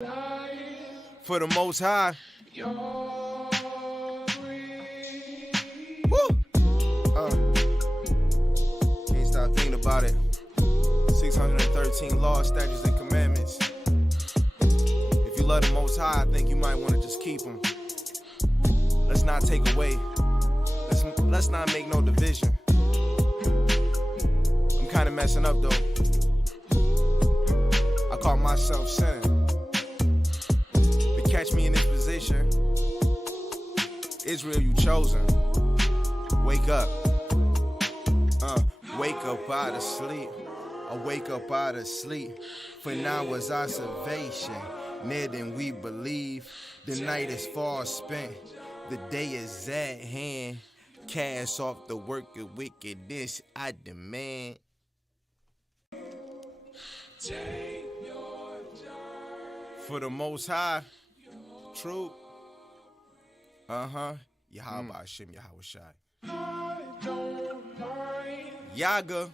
For the Most High. Woo! Can't stop thinking about it. 613 laws, statutes, and commandments. If you love the Most High, I think you might want to just keep them. Let's not take away. Let's not make no division. I'm kind of messing up though. I caught myself sinning. But catch me in this position. Israel, you chosen. Wake up. Wake up out of sleep. I wake up out of sleep. For now is our salvation. Near than we believe. The night is far spent. The day is at hand. Cast off the work of wickedness, I demand. Take your time. For the Most High. True. Yahweh Hashem, Yahweh Shai. Yaga.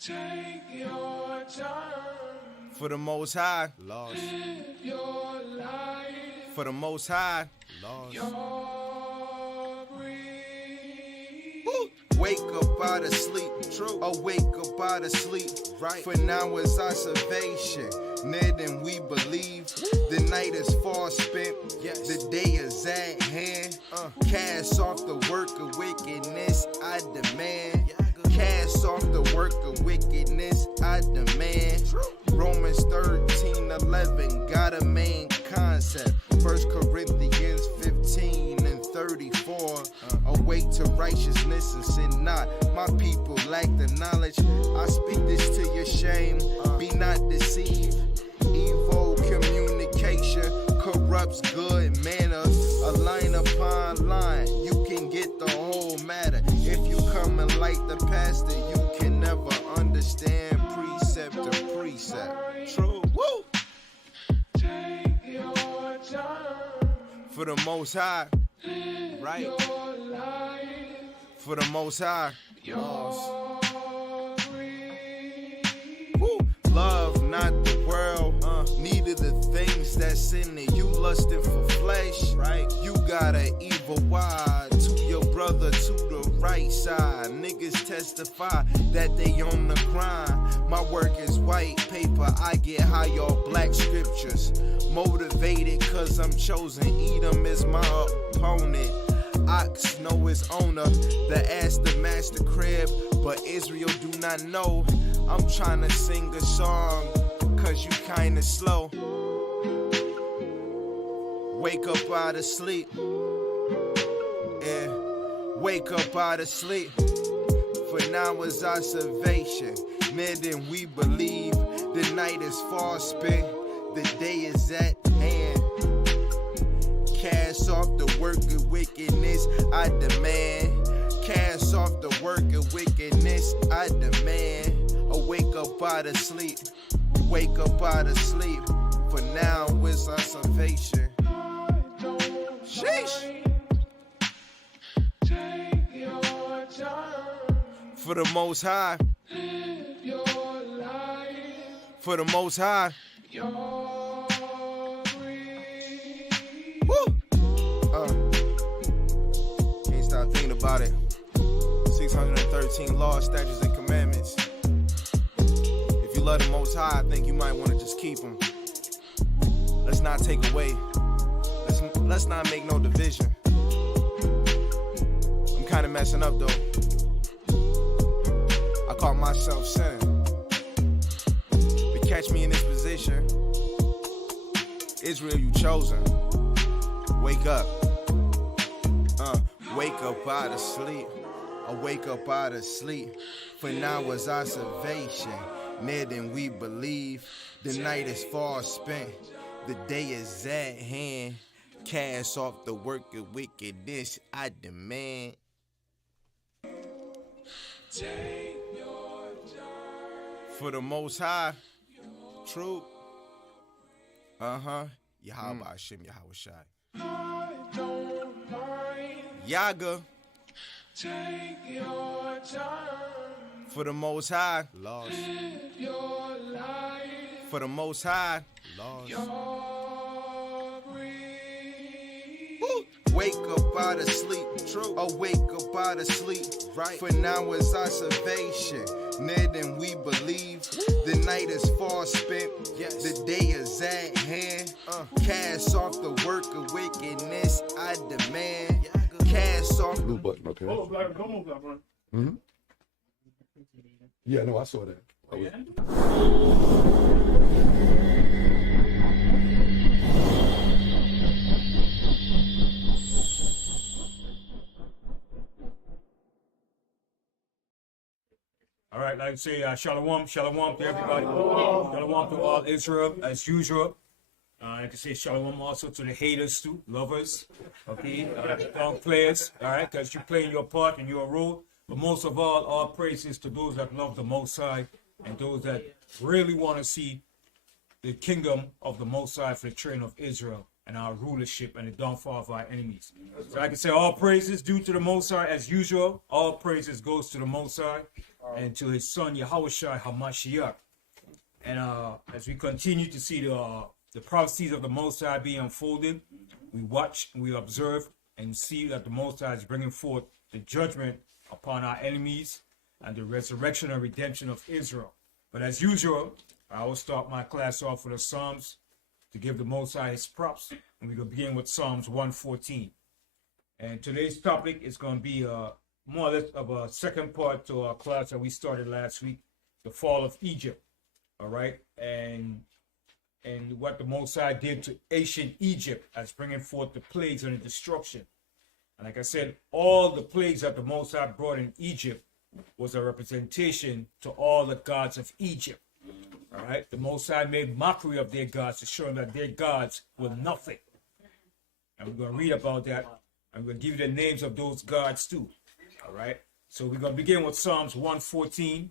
Take your time. For the Most High. Lost. Live your life. For the Most High. Lost. Wake up out of sleep, true. I wake up out of sleep, right? For now is our salvation, near than we believe. The night is far spent, yes. The day is at hand. Cast off the work of wickedness, I demand. Cast off the work of wickedness, I demand. Romans 13:11 got a main concept. 1 Corinthians 15:34. Awake to righteousness and sin not. My people lack the knowledge. I speak this to your shame. Be not deceived. Evil communication corrupts good manners. A line upon line, you can get the whole matter. If you come and like the pastor, you can never understand precept to precept. True. Woo! Take your time. For the Most High. Right. For the Most High. Woo. Love not the world, neither the things that's in it. You lusting for flesh, right? You got an evil wide to your brother to the right side. Niggas testify that they on the grind. My work is white paper, I get high off black scriptures. Motivated cause I'm chosen, Edom is my opponent. Ox know his owner, the ass the master crib, but Israel do not know. I'm tryna sing a song, cause you kinda slow. Wake up out of sleep. Yeah, wake up out of sleep. For now is our salvation, near than we believe. The night is far spent, the day is at hand. Cast off the work of wickedness, I demand. Cast off the work of wickedness, I demand. Wake up out of sleep, wake up out of sleep. For now is our salvation. Sheesh. Take your time. For the Most High. Live your life. For the Most High. Woo! Can't stop thinking about it. 613 laws, statutes, and commandments. If you love the Most High, I think you might want to just keep them. Let's not take away. Let's not make no division. I'm kind of messing up though. I caught myself sinning. But catch me in this position. Israel, you chosen. Wake up. Wake up out of sleep. I wake up out of sleep. For now is our salvation, near than we believe. The night is far spent. The day is at hand. Cast off the work of wickedness, I demand. Take your time. For the Most High. True. Yahweh Hashem, Yahweh Shai. Yaga. Take your time. For the Most High. Lost. Live your life. For the Most High. Wake up out of sleep, true. Awake up out of sleep, right? For now is observation, near than we believe. The night is far spent, yes. The day is at hand. Cast off the work of wickedness, I demand. Cast off. Blue button, okay. Oh, black, come on, black, bro. Mm-hmm. Yeah, no, I saw that. All right, like I say, shalom, shalom to everybody. Shalom to all Israel, as usual. I can say shalom also to the haters too, lovers, okay, young players, all right, because you're playing your part and your role. But most of all praises to those that love the Most High and those that really want to see the kingdom of the Most High for the children of Israel and our rulership and the downfall of our enemies. So I can say all praises due to the Most High as usual. All praises goes to the Most High and to his son Yahushua HaMashiach. And as we continue to see the prophecies of the Most High being unfolded, we watch, we observe, and see that the Most High is bringing forth the judgment upon our enemies and the resurrection and redemption of Israel. But as usual, I will start my class off with the Psalms to give the Most High his props. And we're going to begin with Psalms 114. And today's topic is going to be more or less of a second part to our class that we started last week, the fall of Egypt. All right? And what the Most High did to ancient Egypt as bringing forth the plagues and the destruction. And like I said, all the plagues that the Most High brought in Egypt was a representation to all the gods of Egypt. All right? The Most High made mockery of their gods to show them that their gods were nothing. And we're going to read about that. I'm going to give you the names of those gods too. All right? So we're going to begin with Psalms 114,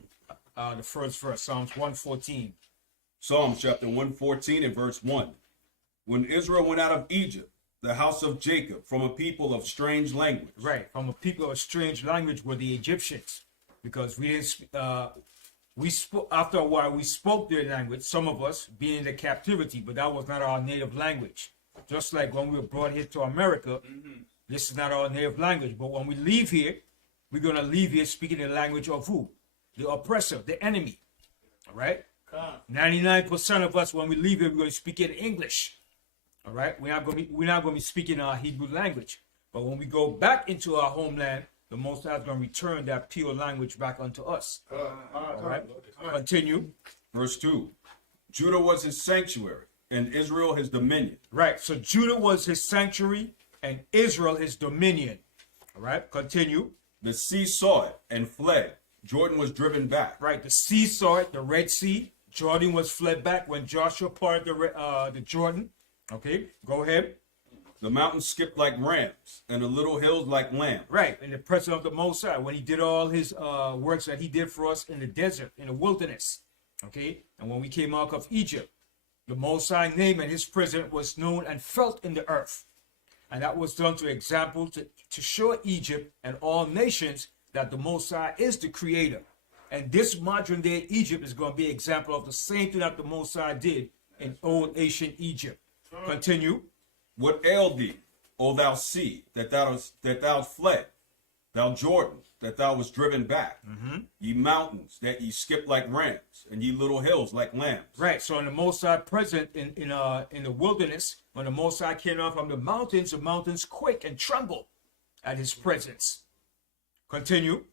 the first verse, Psalms 114. Psalms chapter 114 and verse 1. When Israel went out of Egypt, the house of Jacob, from a people of strange language. Right, from a people of strange language were the Egyptians. Because we didn't, we spoke, after a while, we spoke their language, some of us being in the captivity, but that was not our native language. Just like when we were brought here to America, this is not our native language. But when we leave here, we're going to leave here speaking the language of who? The oppressor, the enemy. All right? 99% of us, when we leave here, we're going to speak in English. All right? We're not going to be speaking our Hebrew language. But when we go back into our homeland, the Most High is going to return that pure language back unto us. All right? Continue. Verse 2. Judah was his sanctuary, and Israel his dominion. Right. So Judah was his sanctuary, and Israel his dominion. All right? Continue. The sea saw it and fled. Jordan was driven back. Right. The sea saw it, the Red Sea. Jordan was fled back when Joshua parted the Jordan. Okay, go ahead. The mountains skipped like rams, and the little hills like lambs. Right, in the presence of the Most High, when he did all his works that he did for us in the desert, in the wilderness. Okay, and when we came out of Egypt, the Most High name and his presence was known and felt in the earth. And that was done to example to show Egypt and all nations that the Most High is the creator. And this modern day Egypt is going to be an example of the same thing that the Most High did in old ancient Egypt. Continue. What ailed thee, O thou sea, that thou fled, thou Jordan, that thou was driven back, ye mountains, that ye skipped like rams, and ye little hills like lambs. Right. So in the Most High present in the wilderness, when the Most High came down from the mountains quake and tremble at his presence. Continue.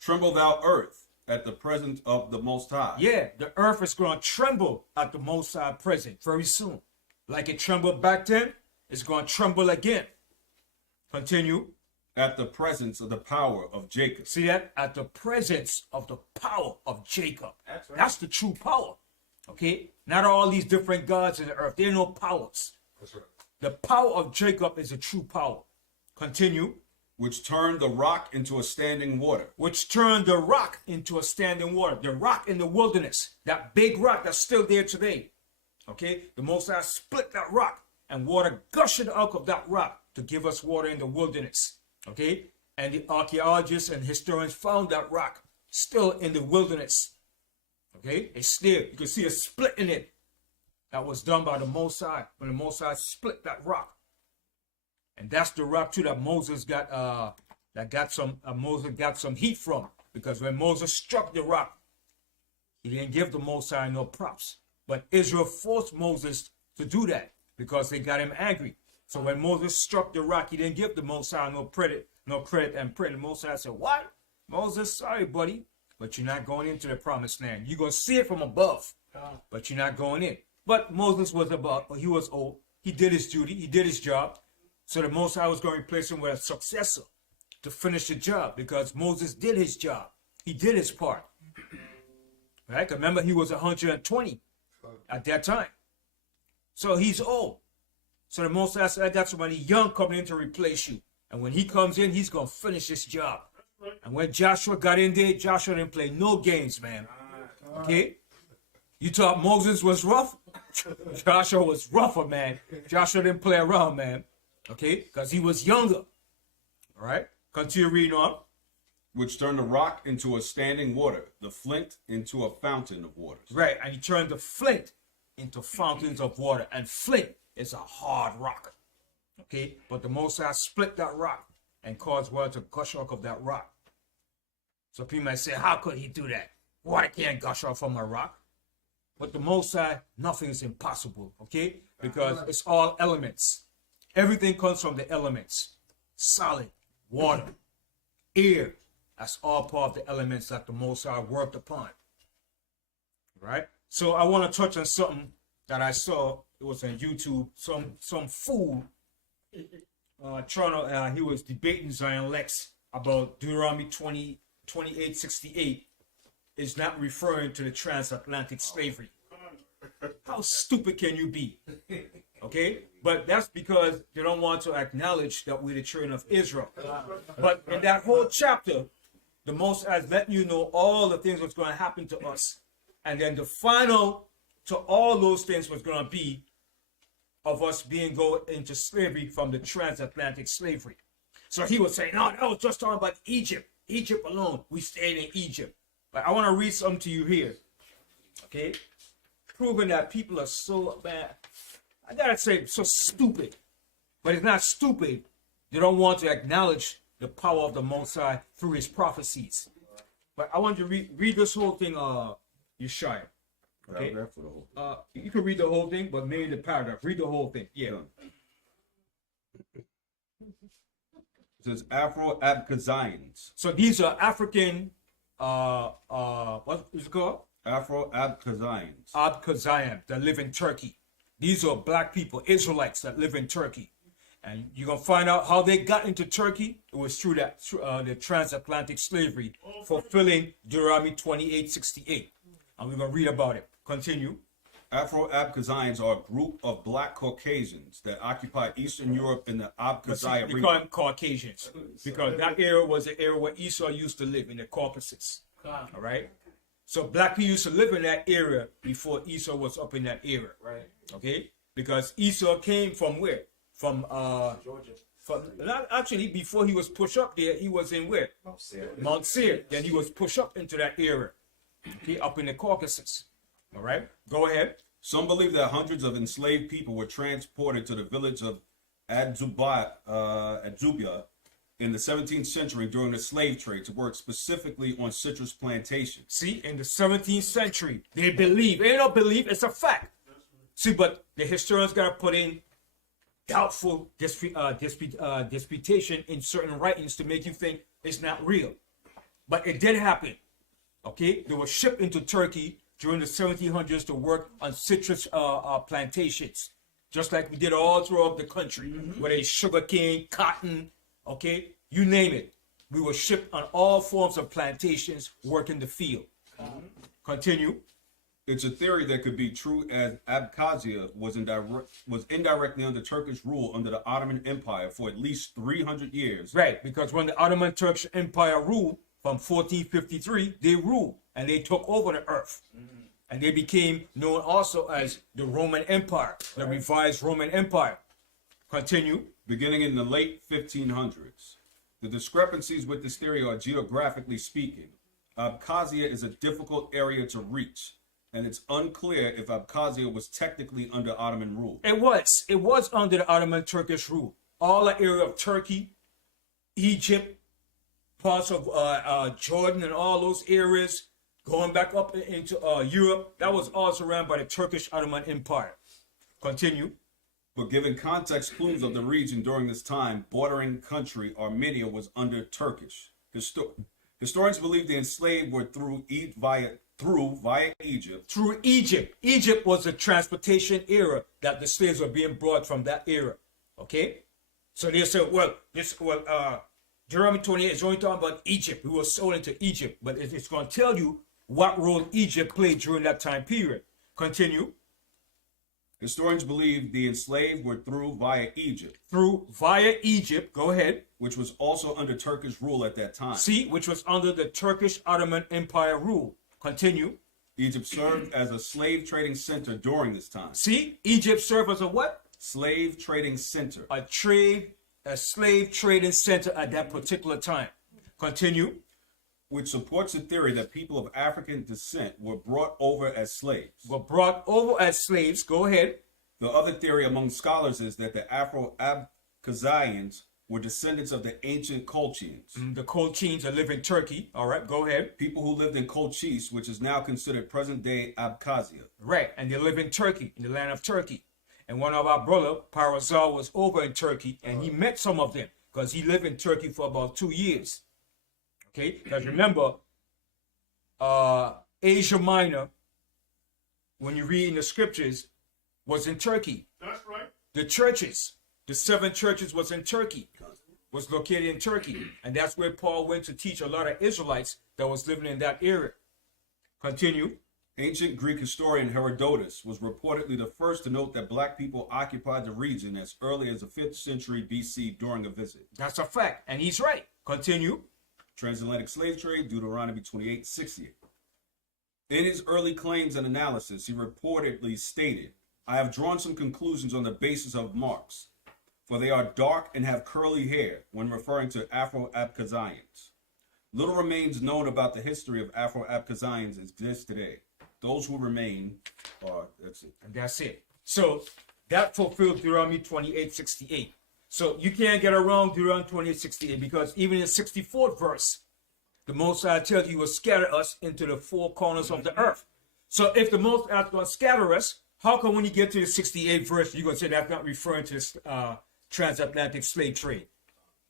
Tremble thou earth at the presence of the Most High. Yeah, the earth is going to tremble at the Most High present very soon. Like it trembled back then, it's going to tremble again. Continue. At the presence of the power of Jacob. See that? At the presence of the power of Jacob. That's right. That's the true power. Okay? Not all these different gods in the earth. There are no powers. That's right. The power of Jacob is a true power. Continue. Which turned the rock into a standing water. Which turned the rock into a standing water. The rock in the wilderness. That big rock that's still there today. Okay? The Most High split that rock and water gushed out of that rock to give us water in the wilderness. Okay? And the archaeologists and historians found that rock still in the wilderness. Okay? It's there. You can see a split in it. that was done by the Most High when the Most High split that rock. And that's the rock too that Moses got Moses got some heat from, because when Moses struck the rock, he didn't give the Most High no props. But Israel forced Moses to do that because they got him angry. So when Moses struck the rock, he didn't give the Most High no credit and prayer. The Most High said, "What? Moses, sorry, buddy, but you're not going into the promised land. You're going to see it from above, but you're not going in." But Moses was he was old. He did his duty. He did his job. So the Most High was going to replace him with a successor to finish the job, because Moses did his job. He did his part. Right? Remember, he was 120 at that time. So he's old. So the Most High said, "I got somebody young coming in to replace you. And when he comes in, he's going to finish this job." And when Joshua got in there, Joshua didn't play no games, man. Okay? You thought Moses was rough? Joshua was rougher, man. Joshua didn't play around, man. Okay? Because he was younger. All right? Continue reading on. Which turned the rock into a standing water, the flint into a fountain of waters. Right, and he turned the flint into fountains of water. And flint is a hard rock. Okay? But the Most High split that rock and caused water to gush off of that rock. So people might say, how could he do that? Water can't gush off from a rock. But the Most High, nothing is impossible. Okay? Because it's all elements. Everything comes from the elements. Solid, water, air. That's all part of the elements that the Most High worked upon. Right? So I want to touch on something that I saw. It was on YouTube. Some fool he was debating Zion Lex about Deuteronomy 28:68 is not referring to the transatlantic slavery. How stupid can you be? Okay? But that's because they don't want to acknowledge that we're the children of Israel. But in that whole chapter, the Most High is letting you know all the things that's going to happen to us. And then the final to all those things was going to be of us being going into slavery from the transatlantic slavery. So he was saying, no, that was just talking about Egypt. Egypt alone. We stayed in Egypt. But I want to read something to you here. Okay? Proving that people are so bad. I got to say, so stupid. But it's not stupid. They don't want to acknowledge the power of the Most High through his prophecies. But I want you to read this whole thing, Yeshaya. Okay? You can read the whole thing, but maybe the paragraph. Read the whole thing. Yeah. It says Afro-Abkhazians. So these are African, what is it called? Afro-Abkhazians. Abkhazians that live in Turkey. These are black people, Israelites that live in Turkey. And you're going to find out how they got into Turkey. It was through that the transatlantic slavery, fulfilling Deuteronomy 28:68. And we're going to read about it. Continue. Afro-Abkhazians are a group of black Caucasians that occupy Eastern Europe in the Abkhazia They region. call them Caucasians because that area was the area where Esau used to live, in the Caucasus. All right? So black people used to live in that area before Esau was up in that area. Right. Okay? Because Esau came from where? From Georgia. Actually, before he was pushed up there, he was in where? Mount Seir. Then he was pushed up into that area. Okay, up in the Caucasus. All right, go ahead. Some believe that hundreds of enslaved people were transported to the village of Adzubia in the 17th century during the slave trade to work specifically on citrus plantations. See, in the 17th century, they believe. They don't believe, it's a fact. See, but the historians got to put in doubtful disputation in certain writings to make you think it's not real. But it did happen. Okay, they were shipped into Turkey during the 1700s to work on citrus plantations, just like we did all throughout the country, whether it's sugarcane, cotton, okay, you name it. We were shipped on all forms of plantations, working the field. Continue. It's a theory that could be true, as Abkhazia was indirectly under Turkish rule under the Ottoman Empire for at least 300 years. Right, because when the Ottoman Turkish Empire ruled from 1453, they ruled and they took over the earth. And they became known also as the Roman Empire, the revised Roman Empire. Continue. Beginning in the late 1500s. The discrepancies with this theory are geographically speaking. Abkhazia is a difficult area to reach, And it's unclear if Abkhazia was technically under Ottoman rule. It was under the Ottoman Turkish rule. All the area of Turkey, Egypt, parts of Jordan and all those areas, going back up into Europe, that was all surrounded by the Turkish Ottoman Empire. Continue. But given context clues of the region during this time, bordering country Armenia was under Turkish. Historians believe the enslaved were via Egypt. Through Egypt. Egypt was the transportation era that the slaves were being brought from that era. Okay? So they said, Deuteronomy 28 is only talking about Egypt. We were sold into Egypt. But it's going to tell you what role Egypt played during that time period. Continue. Historians believe the enslaved were via Egypt. Via Egypt. Go ahead. Which was also under Turkish rule at that time. See, which was under the Turkish Ottoman Empire rule. Continue. Egypt served as a slave trading center during this time. See, Egypt served as a what? Slave trading center. A slave trading center at that particular time. Continue. Which supports the theory that people of African descent were brought over as slaves. Go ahead. The other theory among scholars is that the Afro-Abkhazians were descendants of the ancient Colchians. The Colchians that live in Turkey. All right, go ahead. People who lived in Colchis, which is now considered present-day Abkhazia. Right, and they live in Turkey, in the land of Turkey. And one of our brother, Parazal, was over in Turkey, and he met some of them because he lived in Turkey for about 2 years. Okay, because remember, Asia Minor, when you read in the scriptures, was in Turkey. That's right. The churches, the 7 churches was in Turkey, was located in Turkey. And that's where Paul went to teach a lot of Israelites that was living in that area. Continue. Ancient Greek historian Herodotus was reportedly the first to note that black people occupied the region as early as the 5th century BC during a visit. That's a fact, and he's right. Continue. Transatlantic slave trade, Deuteronomy 28:68. In his early claims and analysis, he reportedly stated, I have drawn some conclusions on the basis of marks, for they are dark and have curly hair, when referring to Afro-Abkhazians. Little remains known about the history of Afro-Abkhazians exists today. Those who remain are, that's it. And that's it. So that fulfilled Deuteronomy 28:68. So you can't get around Deuteronomy 28:68 because even in the 64th verse, the Most High tells you he will scatter us into the 4 corners of the earth. So if the Most High is going to scatter us, how come when you get to the 68th verse, you're going to say that's not referring to this transatlantic slave trade?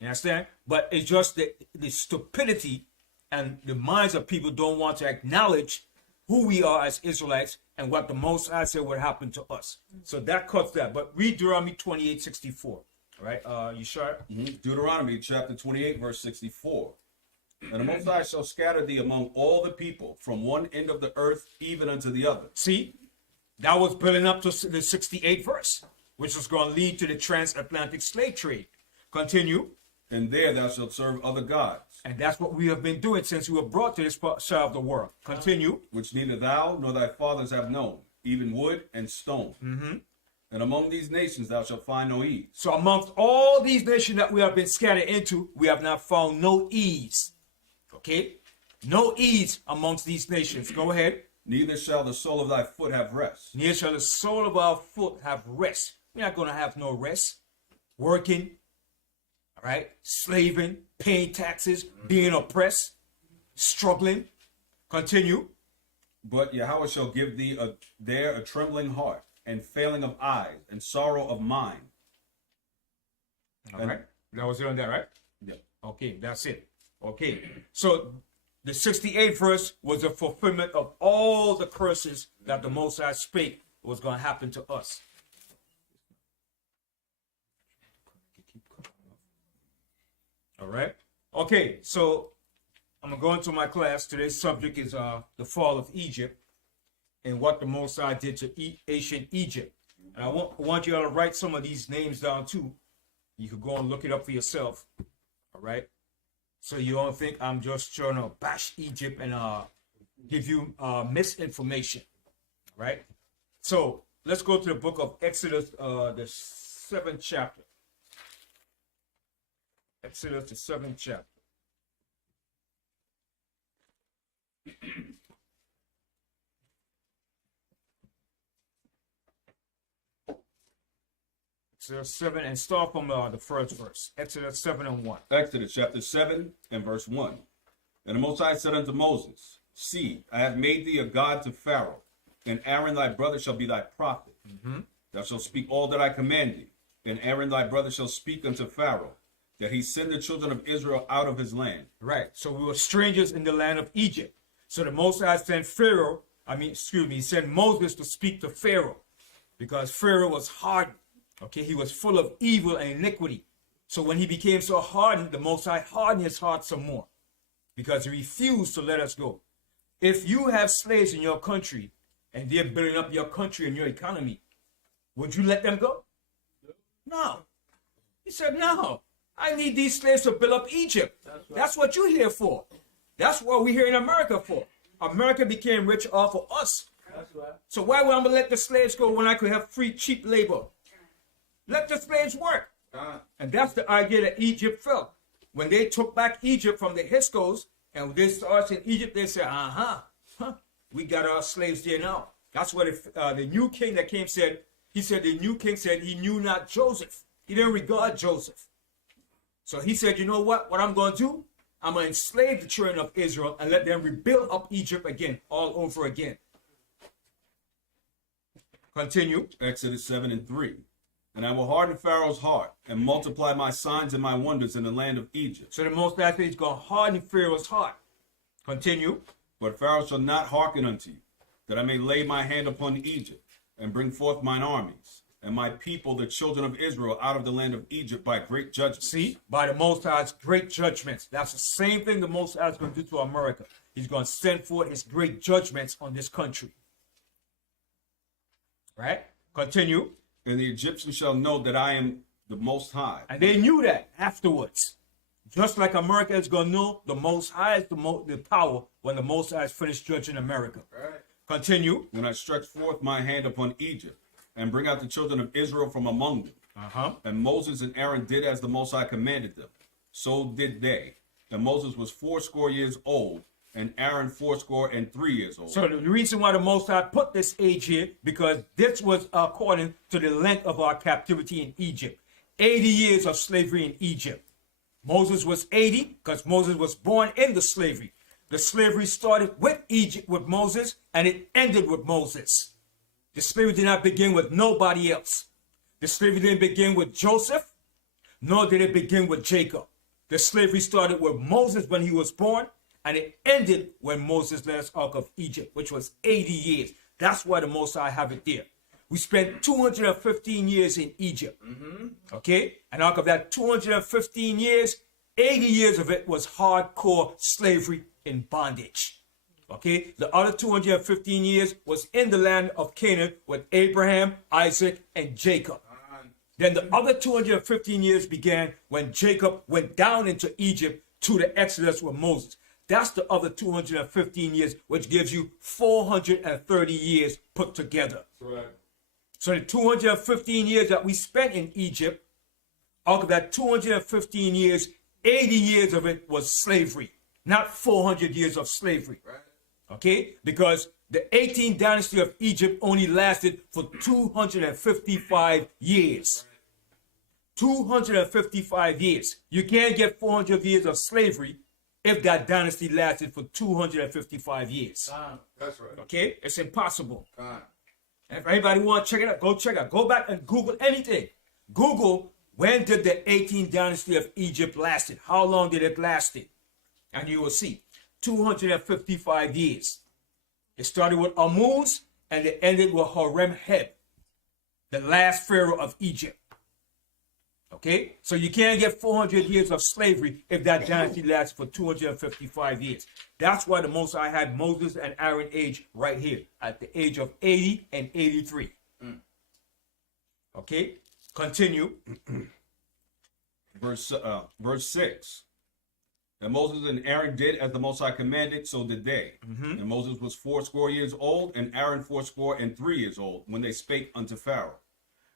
You understand? But it's just the stupidity and the minds of people don't want to acknowledge who we are as Israelites and what the Most High said would happen to us. So that cuts that. But read Deuteronomy 28:64. All right, you sure? Deuteronomy chapter 28, verse 64. And the Most High shall scatter thee among all the people from one end of the earth even unto the other. See, that was building up to the 68th verse, which was going to lead to the transatlantic slave trade. Continue. And there thou shalt serve other gods. And that's what we have been doing since we were brought to this side of the world. Continue. Which neither thou nor thy fathers have known, even wood and stone. And among these nations thou shalt find no ease. So amongst all these nations that we have been scattered into, we have not found no ease. Okay? No ease amongst these nations. Go ahead. Neither shall the sole of thy foot have rest. Neither shall the sole of our foot have rest. We're not going to have no rest. Working, all right? Slaving, paying taxes, being oppressed, struggling. Continue. But Yahweh shall give thee there a trembling heart, and failing of eyes, and sorrow of mind. All right. That was it on that, right? Yeah. Okay, that's it. Okay. So the 68th verse was a fulfillment of all the curses that the Most High spake was going to happen to us. All right. Okay, so I'm going to go into my class. Today's subject is the fall of Egypt and what the Most High did to ancient Egypt. And I want you all to write some of these names down too. You could go and look it up for yourself. All right. So you don't think I'm just trying to bash Egypt and give you misinformation. Right. So let's go to the book of Exodus, the 7th chapter. Exodus, the 7th chapter. Exodus 7 and start from the first verse. Exodus 7 and 1. Exodus chapter 7 and verse 1. And the Most High said unto Moses, See, I have made thee a god to Pharaoh, and Aaron thy brother shall be thy prophet. Thou shalt speak all that I command thee, and Aaron thy brother shall speak unto Pharaoh, that he send the children of Israel out of his land. Right. So we were strangers in the land of Egypt. So the Most High sent he sent Moses to speak to Pharaoh, because Pharaoh was hardened. Okay, he was full of evil and iniquity. So when he became so hardened, the Most High hardened his heart some more, because he refused to let us go. If you have slaves in your country and they're building up your country and your economy, would you let them go? No. He said, no. I need these slaves to build up Egypt. That's what you're here for. That's what we're here in America for. America became rich off of us. So why would I let the slaves go when I could have free, cheap labor? Let the slaves work. And that's the idea that Egypt felt. When they took back Egypt from the Hyksos, and they started in Egypt, they said, we got our slaves there now. That's what the new king that came said. He said the new king said he knew not Joseph. He didn't regard Joseph. So he said, you know what? What I'm going to do? I'm going to enslave the children of Israel and let them rebuild up Egypt again, all over again. Continue. Exodus 7 and 3. And I will harden Pharaoh's heart and multiply my signs and my wonders in the land of Egypt. So the Most High is going to harden Pharaoh's heart. Continue. But Pharaoh shall not hearken unto you, that I may lay my hand upon Egypt and bring forth mine armies and my people, the children of Israel, out of the land of Egypt by great judgment. See, by the Most High's great judgments. That's the same thing the Most High is going to do to America. He's going to send forth his great judgments on this country. Right? Continue. And the Egyptians shall know that I am the Most High. And they knew that afterwards. Just like America is going to know the Most High is the power when the Most High is finished judging America. Right. Continue. When I stretch forth my hand upon Egypt and bring out the children of Israel from among them. And Moses and Aaron did as the Most High commanded them. So did they. And Moses was 80 years old, and Aaron 83 years old. So the reason why the Most High put this age here, because this was according to the length of our captivity in Egypt. 80 years of slavery in Egypt. Moses was 80 because Moses was born in the slavery. The slavery started with Egypt, with Moses, and it ended with Moses. The slavery did not begin with nobody else. The slavery didn't begin with Joseph, nor did it begin with Jacob. The slavery started with Moses when he was born, and it ended when Moses led us out of Egypt, which was 80 years. That's why the Most High have it there. We spent 215 years in Egypt. Okay? And out of that 215 years, 80 years of it was hardcore slavery in bondage. Okay? The other 215 years was in the land of Canaan with Abraham, Isaac, and Jacob. Then the other 215 years began when Jacob went down into Egypt to the Exodus with Moses. That's the other 215 years, which gives you 430 years put together. Right. So the 215 years that we spent in Egypt, out of that 215 years, 80 years of it was slavery, not 400 years of slavery. Right. Okay? Because the 18th dynasty of Egypt only lasted for 255 years. 255 years. You can't get 400 years of slavery if that dynasty lasted for 255 years. That's right. Okay? It's impossible. And if anybody want to check it out, go check it out. Go back and Google anything. Google, when did the 18th dynasty of Egypt lasted? How long did it last? And you will see. 255 years. It started with Ammuz and it ended with Horemheb, the last pharaoh of Egypt. Okay? So you can't get 400 years of slavery if that dynasty lasts for 255 years. That's why the Most High had Moses and Aaron age right here at the age of 80 and 83. Okay? Continue. Verse 6. And Moses and Aaron did as the Most High commanded, so did they. And Moses was 80 years old, and Aaron 83 years old, when they spake unto Pharaoh.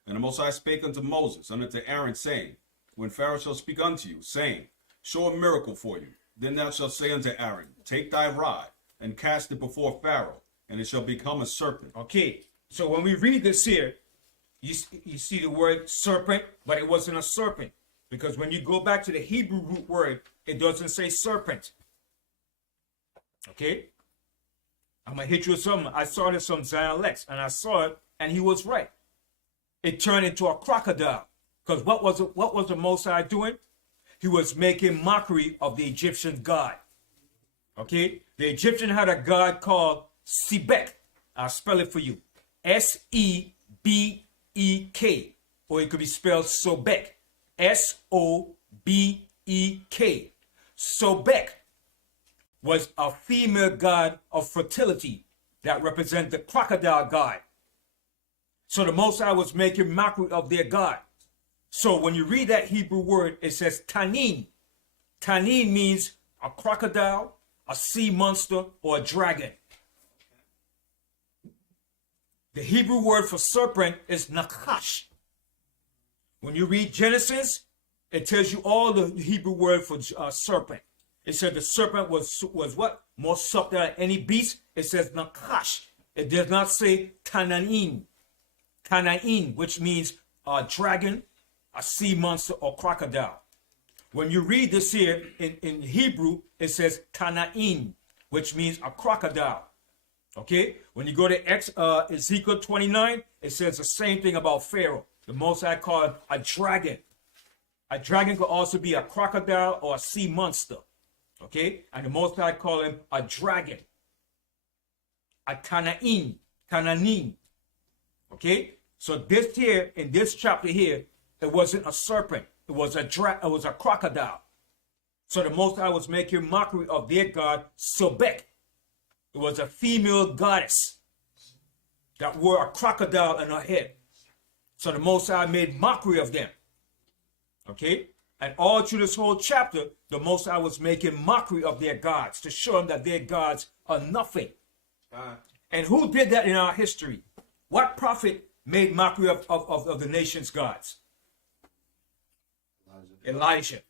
And the Most High spake unto Moses and unto Aaron, saying, When Pharaoh shall speak unto you, saying, Show a miracle for you, then thou shalt say unto Aaron, Take thy rod, and cast it before Pharaoh, and it shall become a serpent. Okay, so when we read this here, you see the word serpent, but it wasn't a serpent. Because when you go back to the Hebrew root word, it doesn't say serpent. Okay? I'm going to hit you with something. I saw this from Zion Lex, and I saw it, and he was right. It turned into a crocodile. Because what was the Most High doing? He was making mockery of the Egyptian god. Okay? The Egyptian had a god called Sebek. I'll spell it for you. S-E-B-E-K. Or it could be spelled Sobek. S-O-B-E-K. Sobek was a female god of fertility that represents the crocodile god. So the Most High was making mockery of their god. So when you read that Hebrew word, it says tanin. Tanin means a crocodile, a sea monster, or a dragon. The Hebrew word for serpent is nakash. When you read Genesis, it tells you all the Hebrew word for serpent. It said the serpent was what? More subtle than any beast. It says nakash. It does not say tanain. Tanain, which means a dragon, a sea monster, or crocodile. When you read this here in Hebrew, it says tanain, which means a crocodile. Okay? When you go to Ezekiel 29, it says the same thing about Pharaoh. The Most High called him a dragon. A dragon could also be a crocodile or a sea monster. Okay? And the Most High called him a dragon. A Tanain. Okay? So this here, in this chapter here, it wasn't a serpent. It was a crocodile. So the Most High was making mockery of their god, Sobek. It was a female goddess that wore a crocodile in her head. So the Most High made mockery of them. Okay? And all through this whole chapter, the Most High was making mockery of their gods to show them that their gods are nothing. And who did that in our history? What prophet made mockery of the nation's gods? Elijah.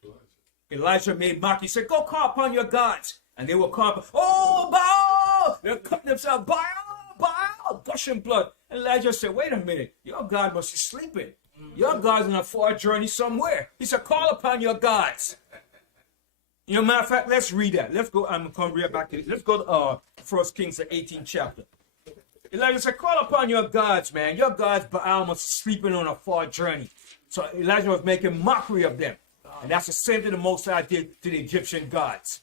Elijah made mockery. He said, go call upon your gods. And they will call upon, oh, Baal! They're cutting themselves, Baal, gushing blood. And Elijah said, wait a minute, your God must be sleeping. Your God's on a far journey somewhere. He said, call upon your gods. You know, matter of fact, let's read that. Let's go, I'm going to read back to it. Let's go to 1 Kings, the 18th chapter. Elijah said, call upon your gods, man. Your gods, Baal, must be sleeping on a far journey. So Elijah was making mockery of them. And that's the same thing the Most High did to the Egyptian gods.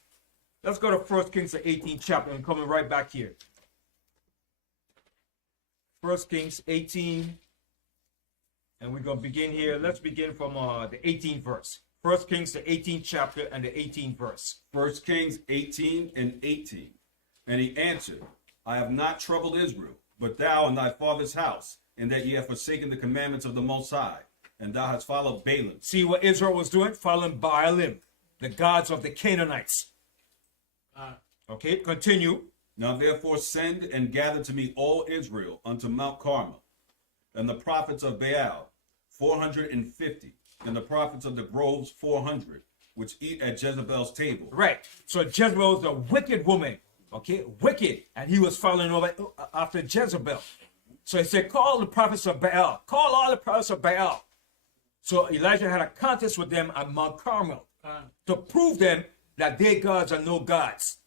Let's go to 1 Kings, the 18th chapter, and coming right back here. 1 Kings 18, and we're going to begin here. Let's begin from the 18th verse. 1 Kings, the 18th chapter, and the 18th verse. 1 Kings 18 and 18. And he answered, I have not troubled Israel, but thou and thy father's house, in that ye have forsaken the commandments of the Most High, and thou hast followed Baalim. See what Israel was doing? Following Baalim, the gods of the Canaanites. Okay, continue. Now therefore send and gather to me all Israel unto Mount Carmel, and the prophets of Baal 450, and the prophets of the groves 400, which eat at Jezebel's table. Right. So Jezebel was a wicked woman. Okay, wicked. And he was following over after Jezebel. So he said, call the prophets of Baal. Call all the prophets of Baal. So Elijah had a contest with them at Mount Carmel to prove them that their gods are no gods.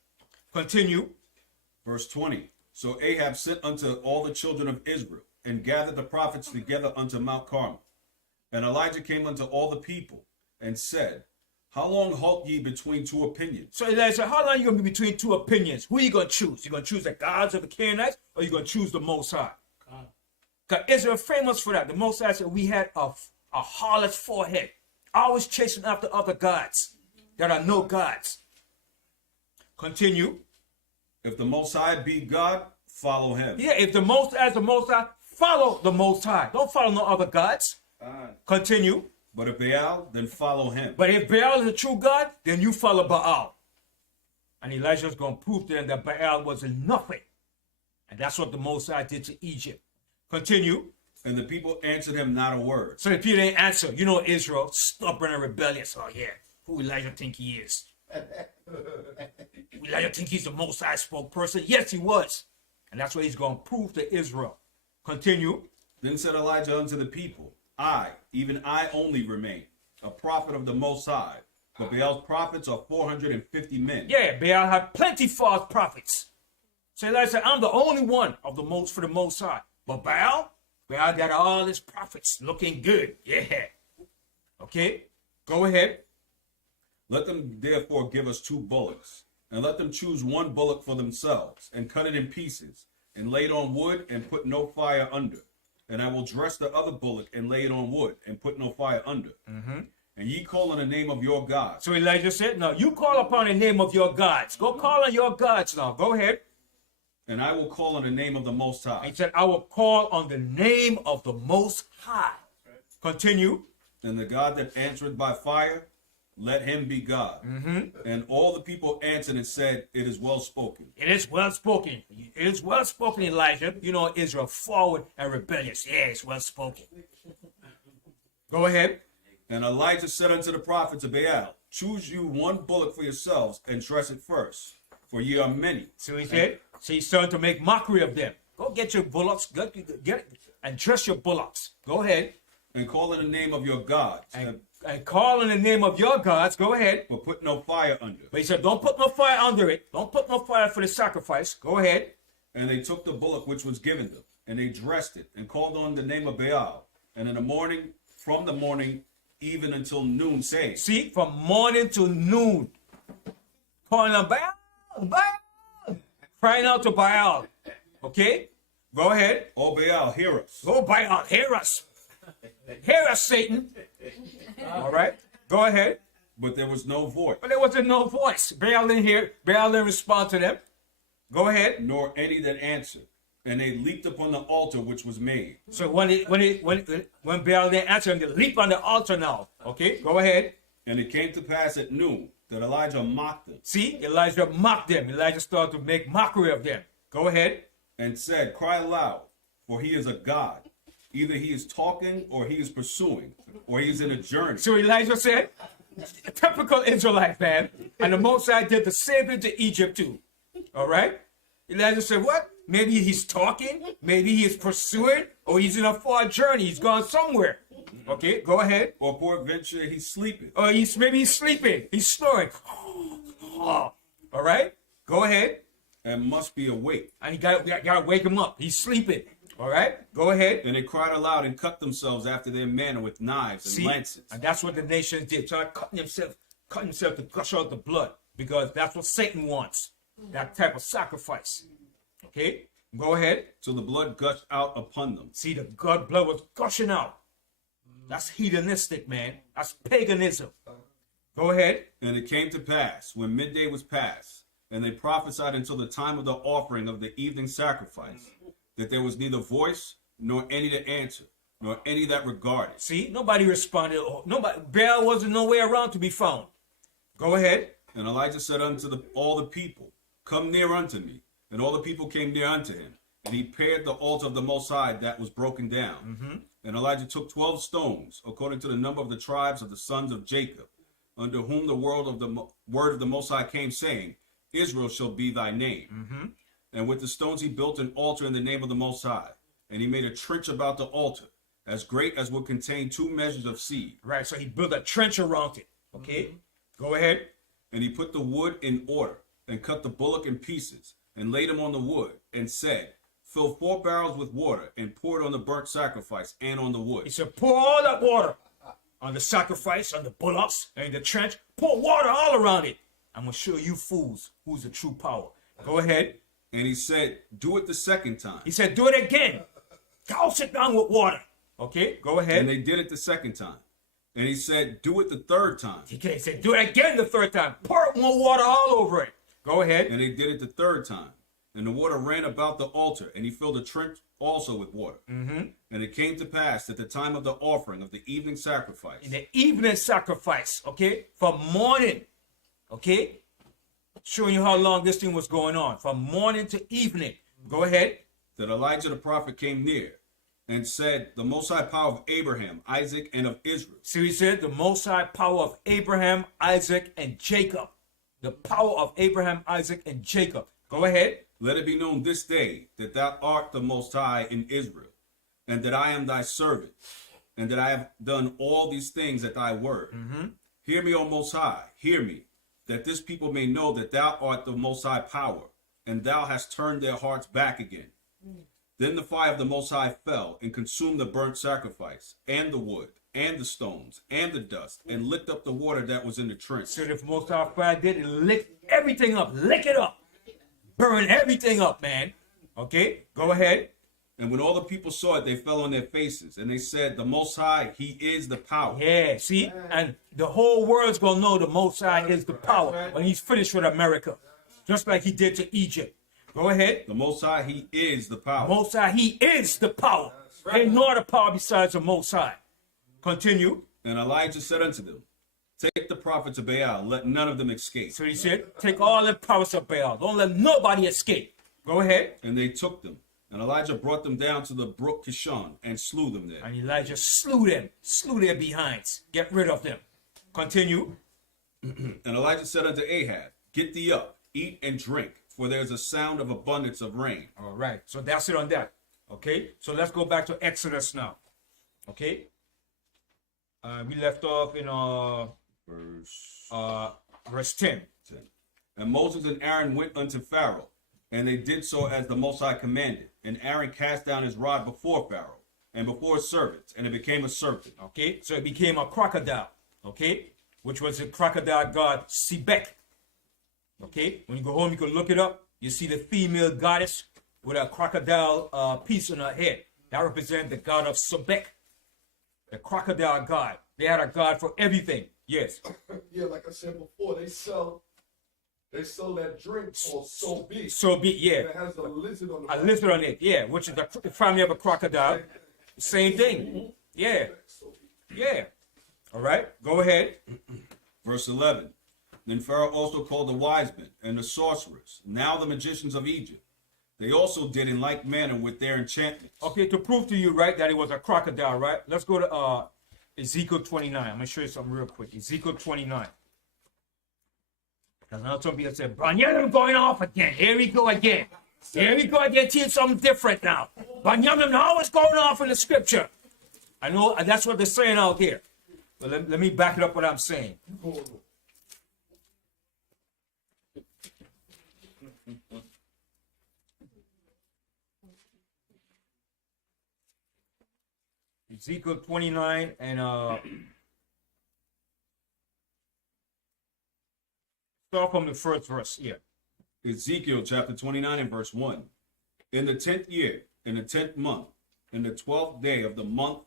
Continue. Verse 20. So Ahab sent unto all the children of Israel, and gathered the prophets together unto Mount Carmel. And Elijah came unto all the people, and said, how long halt ye between two opinions? So Elijah said, how long are you going to be between two opinions? Who are you going to choose? You going to choose the gods of the Canaanites, or you going to choose the Most High? Because Israel famous for that. The Most High said we had a harlot's forehead, always chasing after other gods that are no gods. Continue. If the Most High be God, follow him. Yeah, if the Most High is the Most High, follow the Most High. Don't follow no other gods. Continue. But if Baal, then follow him. But if Baal is a true God, then you follow Baal. And Elijah's going to prove to them that Baal was nothing. And that's what the Most High did to Egypt. Continue. And the people answered him not a word. So the people didn't answer. You know Israel, stubborn and rebellious. Oh yeah, who Elijah think he is? Elijah think he's the Most High spokesperson? Yes, he was. And that's what he's going to prove to Israel. Continue. Then said Elijah unto the people, I, even I only remain, a prophet of the Most High. But Baal's prophets are 450 men. Yeah, Baal had plenty false prophets. So Elijah said, I'm the only one of the most for the Most High. But Baal got all his prophets looking good. Yeah. Okay, go ahead. Let them therefore give us 2 bullocks, and let them choose 1 bullock for themselves, and cut it in pieces, and lay it on wood, and put no fire under. And I will dress the other bullock, and lay it on wood, and put no fire under. And ye call on the name of your God. So Elijah said, no, you call upon the name of your gods. Go call on your gods now. Go ahead. And I will call on the name of the Most High. He said, I will call on the name of the Most High. Continue. And the God that answereth by fire, let him be God. And all the people answered and said, it is well spoken. It is well spoken. It is well spoken, Elijah. You know, Israel forward and rebellious. Yeah, it's well spoken. Go ahead. And Elijah said unto the prophets of Baal, choose you 1 bullock for yourselves, and dress it first, for ye are many. So he said, so he's starting to make mockery of them. Go get your bullocks, get and dress your bullocks. Go ahead. And call in the name of your gods. And call in the name of your gods. Go ahead. But put no fire under. But he said, don't put no fire under it. Don't put no fire for the sacrifice. Go ahead. And they took the bullock which was given them, and they dressed it, and called on the name of Baal. And in the morning, from the morning, even until noon, saying. See, from morning to noon. Calling on Baal, Baal. Crying out to Baal. Okay? Go ahead. O Baal, hear us. Go Baal, hear us. Hear us, Satan. All right? Go ahead. But there was no voice. But there wasn't no voice. Baal didn't hear. Baal didn't respond to them. Go ahead. Nor any that answered. And they leaped upon the altar which was made. So when Baal didn't answer him, they leap on the altar now. Okay, go ahead. And it came to pass at noon that Elijah mocked them. See, Elijah mocked them. Elijah started to make mockery of them. Go ahead. And said, cry aloud, for he is a God. Either he is talking, or he is pursuing, or he is in a journey. So Elijah said, a typical Israelite, man. And the Most High did the same thing to Egypt too. All right? Elijah said, what? Maybe he's talking, maybe he is pursuing, or he's in a far journey. He's gone somewhere. Okay, go ahead. Or peradventure he's sleeping. Or maybe he's sleeping. He's snoring. All right, go ahead. And must be awake. And you gotta wake him up. He's sleeping. All right, go ahead. And they cried aloud and cut themselves after their manner with knives and lances. And that's what the nations did. Started cutting himself to gush out the blood, because that's what Satan wants. That type of sacrifice. Okay, go ahead. So the blood gushed out upon them. See, the blood was gushing out. That's hedonistic, man. That's paganism. Go ahead. And it came to pass, when midday was past, and they prophesied until the time of the offering of the evening sacrifice, that there was neither voice, nor any to answer, nor any that regarded. See, nobody responded. Nobody. Baal wasn't nowhere around to be found. Go ahead. And Elijah said unto all the people, come near unto me. And all the people came near unto him. And he pared the altar of the Most High that was broken down. And Elijah took 12 stones, according to the number of the tribes of the sons of Jacob, unto whom the word of the Most High came, saying, Israel shall be thy name. And with the stones he built an altar in the name of the Most High. And he made a trench about the altar, as great as would contain 2 measures of seed. Right, so he built a trench around it. Okay, go ahead. And he put the wood in order, and cut the bullock in pieces, and laid him on the wood, and said, fill 4 barrels with water, and pour it on the burnt sacrifice and on the wood. He said, pour all that water on the sacrifice, on the bullocks, and the trench. Pour water all around it. I'm going to show you fools who's the true power. Go ahead. And he said, do it the second time. He said, do it again. Douse it down with water. Okay, go ahead. And they did it the second time. And he said, do it the third time. He said, do it again the third time. Pour more water all over it. Go ahead. And they did it the third time. And the water ran about the altar, and he filled the trench also with water. And it came to pass at the time of the offering of the evening sacrifice. In the evening sacrifice, okay, from morning, okay, showing you how long this thing was going on, from morning to evening. Go ahead. That Elijah the prophet came near and said, the Most High power of Abraham, Isaac, and of Israel. So he said, the Most High power of Abraham, Isaac, and Jacob. The power of Abraham, Isaac, and Jacob. Go ahead. Let it be known this day that thou art the Most High in Israel, and that I am thy servant, and that I have done all these things at thy word. Hear me, O Most High, hear me, that this people may know that thou art the Most High power, and thou hast turned their hearts back again. Then the fire of the Most High fell and consumed the burnt sacrifice, and the wood, and the stones, and the dust, and licked up the water that was in the trench. So the Most High fire did, it licked everything up. Lick it up. Burn everything up, man. Okay, go ahead. And when all the people saw it, they fell on their faces, and they said, the Most High, he is the power. Yeah, see? And the whole world's going to know the Most High is the power when he's finished with America. Just like he did to Egypt. Go ahead. The Most High, he is the power. Most High, he is the power. Ain't no other power besides the Most High. Continue. And Elijah said unto them, take the prophets of Baal, let none of them escape. So he said, take all the prophets of Baal. Don't let nobody escape. Go ahead. And they took them. And Elijah brought them down to the brook Kishon and slew them there. And Elijah slew them, slew their behinds. Get rid of them. Continue. And Elijah said unto Ahab, get thee up, eat and drink, for there is a sound of abundance of rain. All right. So that's it on that. Okay. So let's go back to Exodus now. Okay. We left off in verse 10. And Moses and Aaron went unto Pharaoh, and they did so as the Most High commanded. And Aaron cast down his rod before Pharaoh and before his servants, and it became a serpent. Okay, so it became a crocodile. Okay, which was the crocodile god Sebek. Okay, when you go home, you can look it up. You see the female goddess with a crocodile piece on her head. That represents the god of Sebek, the crocodile god. They had a god for everything. Yes. Yeah, like I said before, they sell that drink called So Be. So be, yeah. It has a lizard on the A lizard on it, yeah, which is the family of a crocodile. Same thing. Yeah. Yeah. All right, go ahead. Verse 11. Then Pharaoh also called the wise men and the sorcerers, now the magicians of Egypt. They also did in like manner with their enchantments. Okay, to prove to you, right, that it was a crocodile, right? Let's go to Ezekiel 29. I'm going to show you something real quick. Ezekiel 29. Because now some people say, Banyamyan going off again. Here we go again. Here we go again. Teach something different now. Banyamyan always going off in the scripture. I know, and that's what they're saying out here. But let me back it up what I'm saying. Ezekiel 29 and start from the first verse here. Ezekiel chapter 29 and verse 1. In the 10th year, in the 10th month, in the 12th day of the month,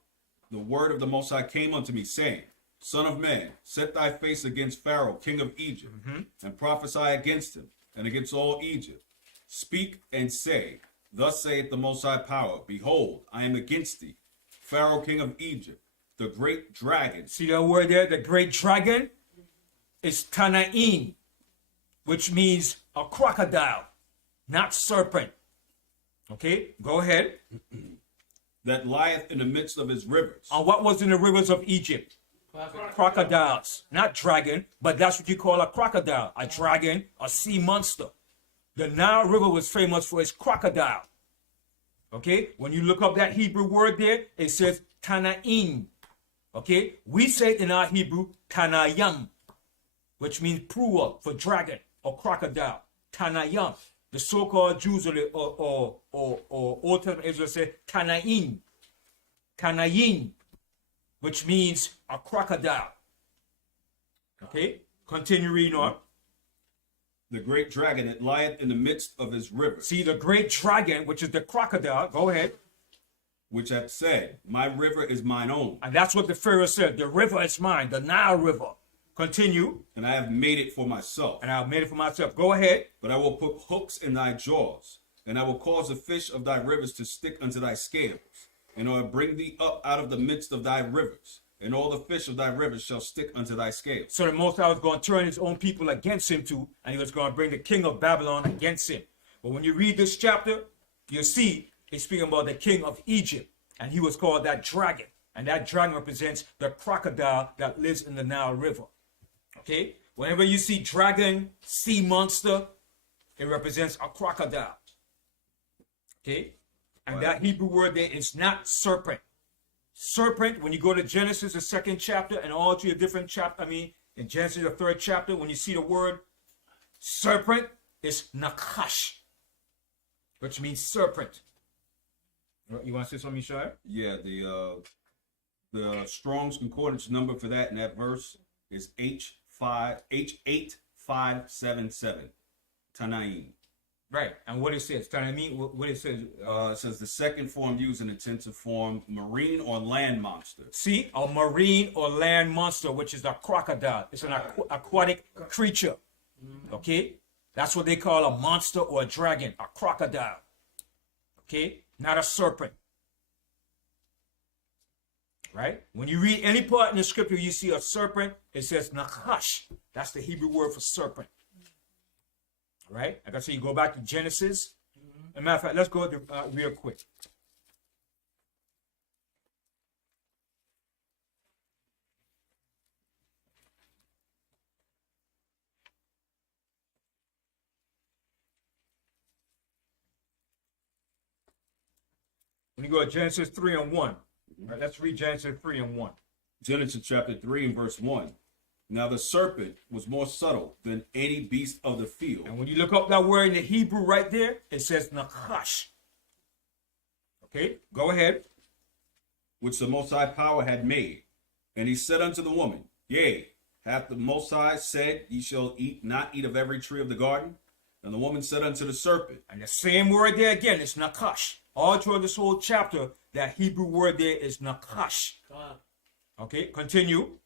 the word of the Most High came unto me, saying, Son of man, set thy face against Pharaoh, king of Egypt, and prophesy against him, and against all Egypt. Speak and say, Thus saith the Most High power, Behold, I am against thee, Pharaoh, king of Egypt, the great dragon. See that word there? The great dragon is Tanaim, which means a crocodile, not serpent. Okay, go ahead. That lieth in the midst of his rivers. And what was in the rivers of Egypt? Crocodiles, not dragon, but that's what you call a crocodile, a dragon, a sea monster. The Nile River was famous for its crocodile. Okay, when you look up that Hebrew word there, it says Tanaim. Okay, we say in our Hebrew Tanayam, which means plural for dragon or crocodile. Tanayam. The so-called Jews or Old Testament Israel say Tanaim. Tanaim, which means a crocodile. Okay, continue reading on. The great dragon that lieth in the midst of his rivers. See, the great dragon, which is the crocodile, go ahead. Which hath said, My river is mine own. And that's what the Pharaoh said. The river is mine, the Nile River. Continue. And I have made it for myself. And I have made it for myself. Go ahead. But I will put hooks in thy jaws, and I will cause the fish of thy rivers to stick unto thy scales, and I will bring thee up out of the midst of thy rivers, and all the fish of thy rivers shall stick unto thy scales. So the Most High was going to turn his own people against him too, and he was going to bring the king of Babylon against him. But when you read this chapter, you see it's speaking about the king of Egypt, and he was called that dragon. And that dragon represents the crocodile that lives in the Nile River. Okay? Whenever you see dragon, sea monster, it represents a crocodile. Okay? And that Hebrew word there is not serpent. Serpent, when you go to Genesis, the 2nd chapter, and all to your different chapter, in Genesis, the 3rd chapter, when you see the word serpent, it's nakash, which means serpent. You want to say something, Shai? Yeah, the Strong's Concordance number for that in that verse is H8577. Tanaim. Right, and what it says, what it says? It says the second form used in intensive form, marine or land monster. See, a marine or land monster, which is a crocodile. It's an aquatic creature. Okay, that's what they call a monster or a dragon, a crocodile. Okay, not a serpent. Right? When you read any part in the scripture, you see a serpent, it says nakash. That's the Hebrew word for serpent. Right? Like I said, you go back to Genesis. As a matter of fact, let's go real quick. When you go to Genesis 3 and 1. Right, let's read Genesis 3 and 1. Genesis chapter 3 and verse 1. Now the serpent was more subtle than any beast of the field. And when you look up that word in the Hebrew right there, it says nakash. Okay, go ahead. Which the Most High Power had made. And he said unto the woman, Yea, hath the Most High said, Ye shall not eat of every tree of the garden? And the woman said unto the serpent. And the same word there again is nakash. All throughout this whole chapter, that Hebrew word there is nakash. Okay, continue.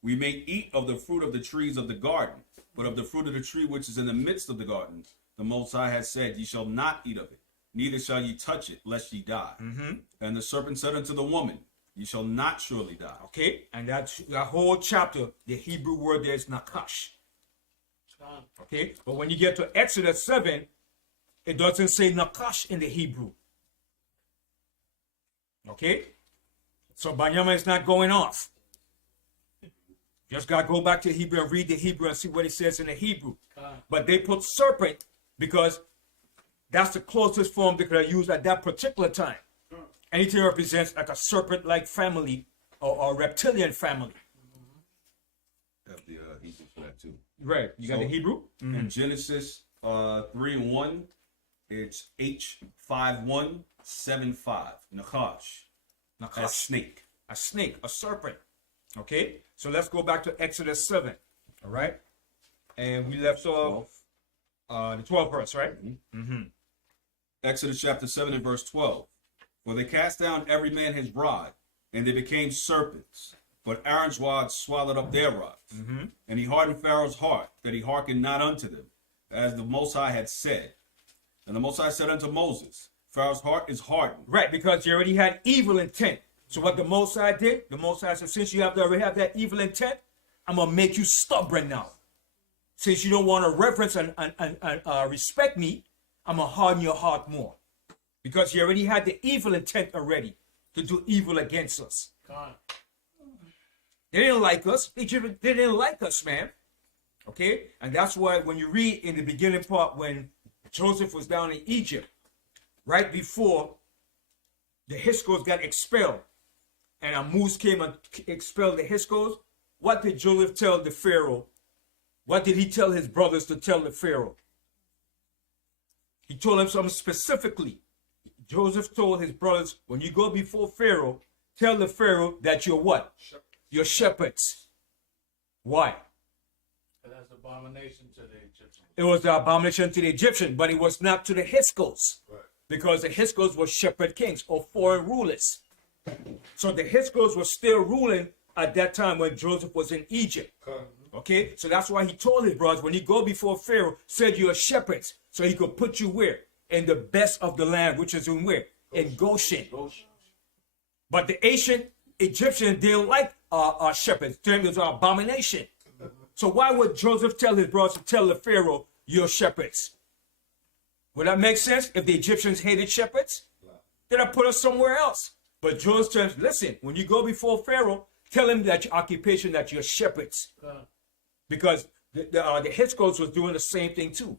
We may eat of the fruit of the trees of the garden, but of the fruit of the tree which is in the midst of the garden, the Most High has said, Ye shall not eat of it, neither shall ye touch it, lest ye die. And the serpent said unto the woman, Ye shall not surely die. Okay, and that whole chapter, the Hebrew word there is nakash. Okay, but when you get to Exodus 7, it doesn't say nakash in the Hebrew. Okay, so Banyama is not going off. Just got to go back to Hebrew and read the Hebrew and see what it says in the Hebrew. But they put serpent because that's the closest form they could have used at that particular time. Anything represents like a serpent-like family or reptilian family. Have the Hebrew for that too. Right. You got the Hebrew? In Genesis 3 and 1, it's H5175. Nachash. A snake. A snake, a serpent. Okay, so let's go back to Exodus 7. All right, and we left off the 12th verse, right? Exodus chapter 7 and verse 12. For they cast down every man his rod, and they became serpents. But Aaron's rod swallowed up their rods. And he hardened Pharaoh's heart, that he hearkened not unto them, as the Most High had said. And the Most High said unto Moses, Pharaoh's heart is hardened. Right, because he already had evil intent. So what the Most High did, the Most High said, since you already have that evil intent, I'm going to make you stubborn now. Since you don't want to reverence and respect me, I'm going to harden your heart more. Because you already had the evil intent already to do evil against us. God. They didn't like us. They didn't like us, man. Okay? And that's why when you read in the beginning part when Joseph was down in Egypt, right before the Hyksos got expelled, and Amuz came and expelled the Hyksos, what did Joseph tell the Pharaoh? What did he tell his brothers to tell the Pharaoh? He told them something specifically. Joseph told his brothers, when you go before Pharaoh, tell the Pharaoh that you're what? You're shepherds. Why? That's abomination to the Egyptians. It was the abomination to the Egyptian, but it was not to the Hyksos. Right. Because the Hyksos were shepherd kings or foreign rulers. So the Hyksos were still ruling at that time when Joseph was in Egypt. Okay, so that's why he told his brothers, when you go before Pharaoh, said you're shepherds, so he could put you where? In the best of the land, which is in where? In Goshen. But the ancient Egyptians didn't like shepherds. To them, it was an abomination. So why would Joseph tell his brothers to tell the Pharaoh, you're shepherds? Would that make sense if the Egyptians hated shepherds? Then I put us somewhere else. But Joseph says, listen, when you go before Pharaoh, tell him that your occupation, that you're shepherds. Because the Hyksos was doing the same thing too.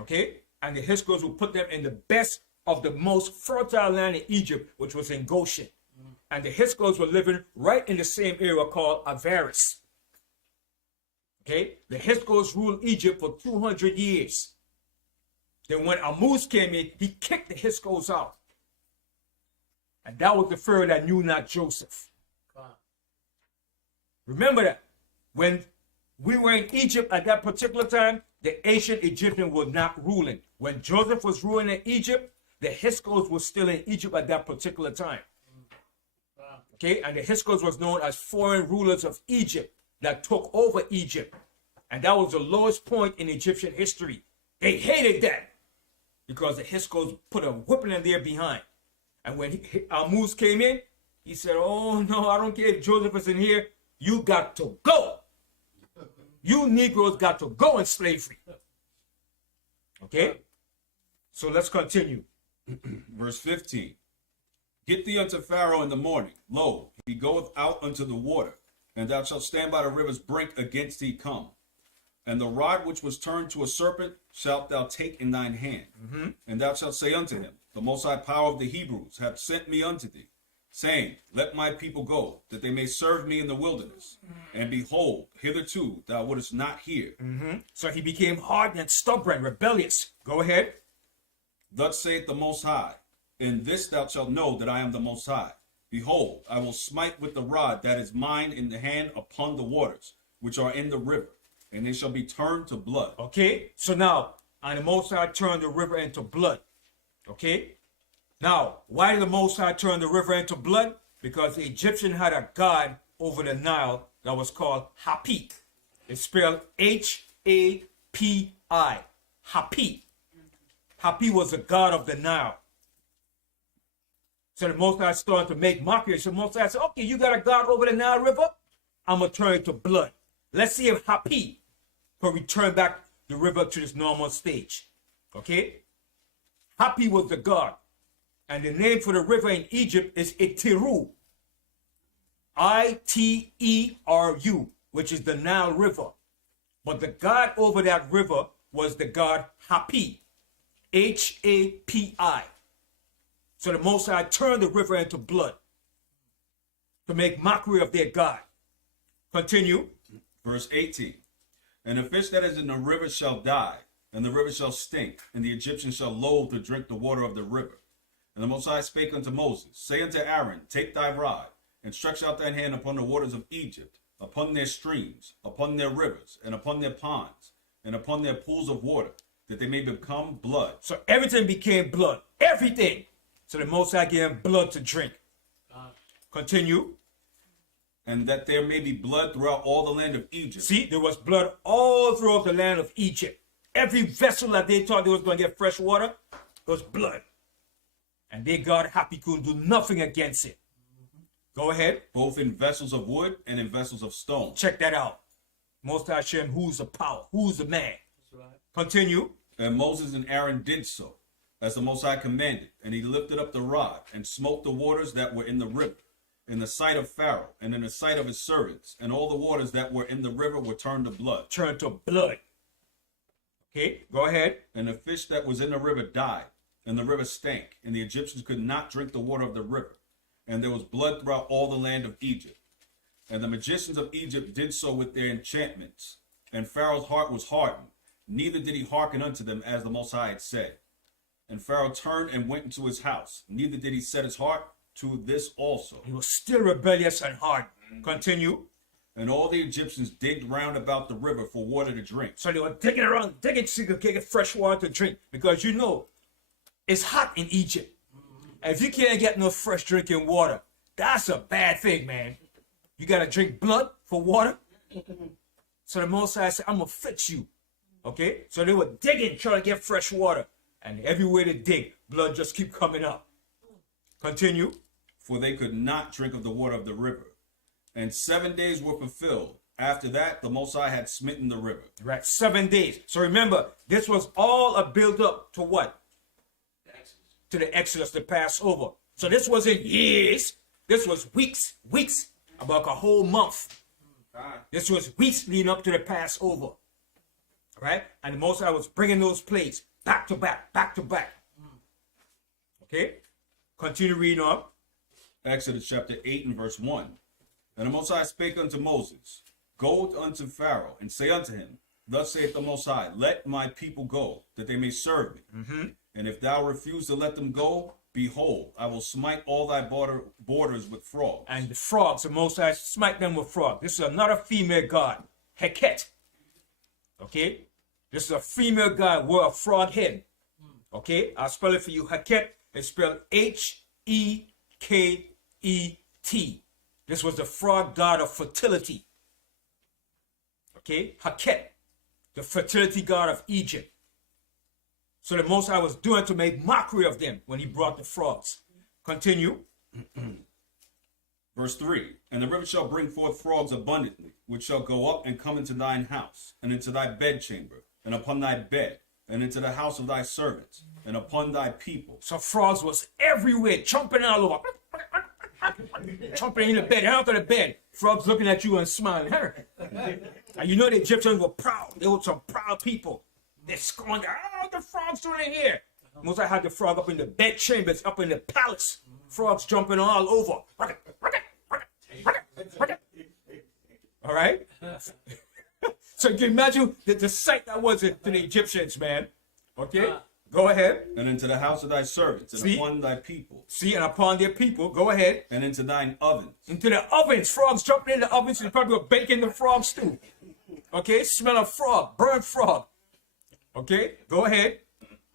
Okay? And the Hyksos will put them in the best of the most fertile land in Egypt, which was in Goshen. And the Hyksos were living right in the same area called Avaris. Okay, the Hyksos ruled Egypt for 200 years. Then when Ammuz came in, he kicked the Hyksos out. And that was the Pharaoh that knew not Joseph. Remember that. When we were in Egypt at that particular time, the ancient Egyptian was not ruling. When Joseph was ruling in Egypt, the Hyksos were still in Egypt at that particular time. Okay, and the Hyksos was known as foreign rulers of Egypt that took over Egypt. And that was the lowest point in Egyptian history. They hated that because the Hyksos put a whipping in there behind. And when Ammuz came in, he said, oh no, I don't care if Joseph is in here. You got to go. You Negroes got to go in slavery. Okay? So let's continue. Verse 15. Get thee unto Pharaoh in the morning. Lo, he goeth out unto the water, and thou shalt stand by the river's brink against thee come. And the rod which was turned to a serpent shalt thou take in thine hand. And thou shalt say unto him, the Most High Power of the Hebrews hath sent me unto thee, saying, let my people go, that they may serve me in the wilderness. And behold, hitherto thou wouldest not hear. So he became hardened and stubborn, rebellious. Go ahead. Thus saith the Most High, in this thou shalt know that I am the Most High. Behold, I will smite with the rod that is mine in the hand upon the waters, which are in the river, and they shall be turned to blood. Okay, so now, and the Most High turned the river into blood. Okay, now, why did the Most High turn the river into blood? Because the Egyptian had a god over the Nile that was called Hapi. It's spelled Hapi. Hapi. Hapi was the god of the Nile. So the Most High started to make mockery. So the Most High said, okay, you got a god over the Nile River? I'm going to turn it to blood. Let's see if Hapi can return back the river to this normal stage. Okay? Hapi was the god. And the name for the river in Egypt is Itiru. I-T-E-R-U, which is the Nile River. But the god over that river was the god Hapi. H-A-P-I. So the Most High turned the river into blood to make mockery of their God. Continue. Verse 18. And the fish that is in the river shall die, and the river shall stink, and the Egyptians shall loathe to drink the water of the river. And the Most High spake unto Moses, say unto Aaron, take thy rod, and stretch out thine hand upon the waters of Egypt, upon their streams, upon their rivers, and upon their ponds, and upon their pools of water, that they may become blood. So everything became blood. Everything. So the Most High gave him blood to drink. Continue. And that there may be blood throughout all the land of Egypt. See, there was blood all throughout the land of Egypt. Every vessel that they thought they was going to get fresh water was blood. And their God Hapi couldn't do nothing against it. Go ahead. Both in vessels of wood and in vessels of stone. Check that out. Most High Shem, who's the power? Who's the man? Continue. And Moses and Aaron did so, as the Most High commanded. And he lifted up the rod and smote the waters that were in the river, in the sight of Pharaoh, and in the sight of his servants. And all the waters that were in the river were turned to blood. Turned to blood. Okay, go ahead. And the fish that was in the river died, and the river stank, and the Egyptians could not drink the water of the river. And there was blood throughout all the land of Egypt. And the magicians of Egypt did so with their enchantments. And Pharaoh's heart was hardened, neither did he hearken unto them as the Most High had said. And Pharaoh turned and went into his house, neither did he set his heart to this also. He was still rebellious and hard. Continue. And all the Egyptians digged round about the river for water to drink. So they were digging around, digging so they could get fresh water to drink. Because you know, it's hot in Egypt. And if you can't get no fresh drinking water, that's a bad thing, man. You got to drink blood for water. So the Most High said, I'm going to fix you. Okay? So they were digging, trying to get fresh water. And everywhere they dig, blood just keep coming up. Continue. For they could not drink of the water of the river. And 7 days were fulfilled. After that, the Most High had smitten the river. Right, 7 days. So remember, this was all a build up to what? To the Exodus, the Passover. So this wasn't years. This was weeks, about a whole month. This was weeks leading up to the Passover. Right? And the Most High was bringing those plagues back to back, back to back. Okay? Continue reading on. Exodus chapter 8 and verse 1. And the Most High spake unto Moses, Go unto Pharaoh, and say unto him, Thus saith the Most High, Let my people go, that they may serve me. And if thou refuse to let them go, behold, I will smite all thy borders with frogs. And the frogs, the Most High smite them with frogs. This is another female god, Heket. Okay? This is a female god with a frog head. Okay? I'll spell it for you. Heket is spelled Heket. This was the frog god of fertility. Okay? Heket, the fertility god of Egypt. So the Most High was doing to make mockery of them when he brought the frogs. Continue. Verse 3. And the river shall bring forth frogs abundantly, which shall go up and come into thine house, and into thy bedchamber, and upon thy bed, and into the house of thy servants, and upon thy people. So frogs was everywhere, jumping all over. Jumping in the bed, out of the bed. Frogs looking at you and smiling. And you know the Egyptians were proud. They were some proud people. They're scorned. Oh, the frogs doing it here. Moses had the frog up in the bed chambers, up in the palace. Frogs jumping all over. All right? So you can imagine the sight that was to the Egyptians, man. Okay? Go ahead. And into the house of thy servants, and upon thy people. See, and upon their people. Go ahead. And into thine ovens. Into the ovens. Frogs jumping in the ovens. And probably were baking the frog stew. Okay? Smell of frog. Burnt frog. Okay? Go ahead.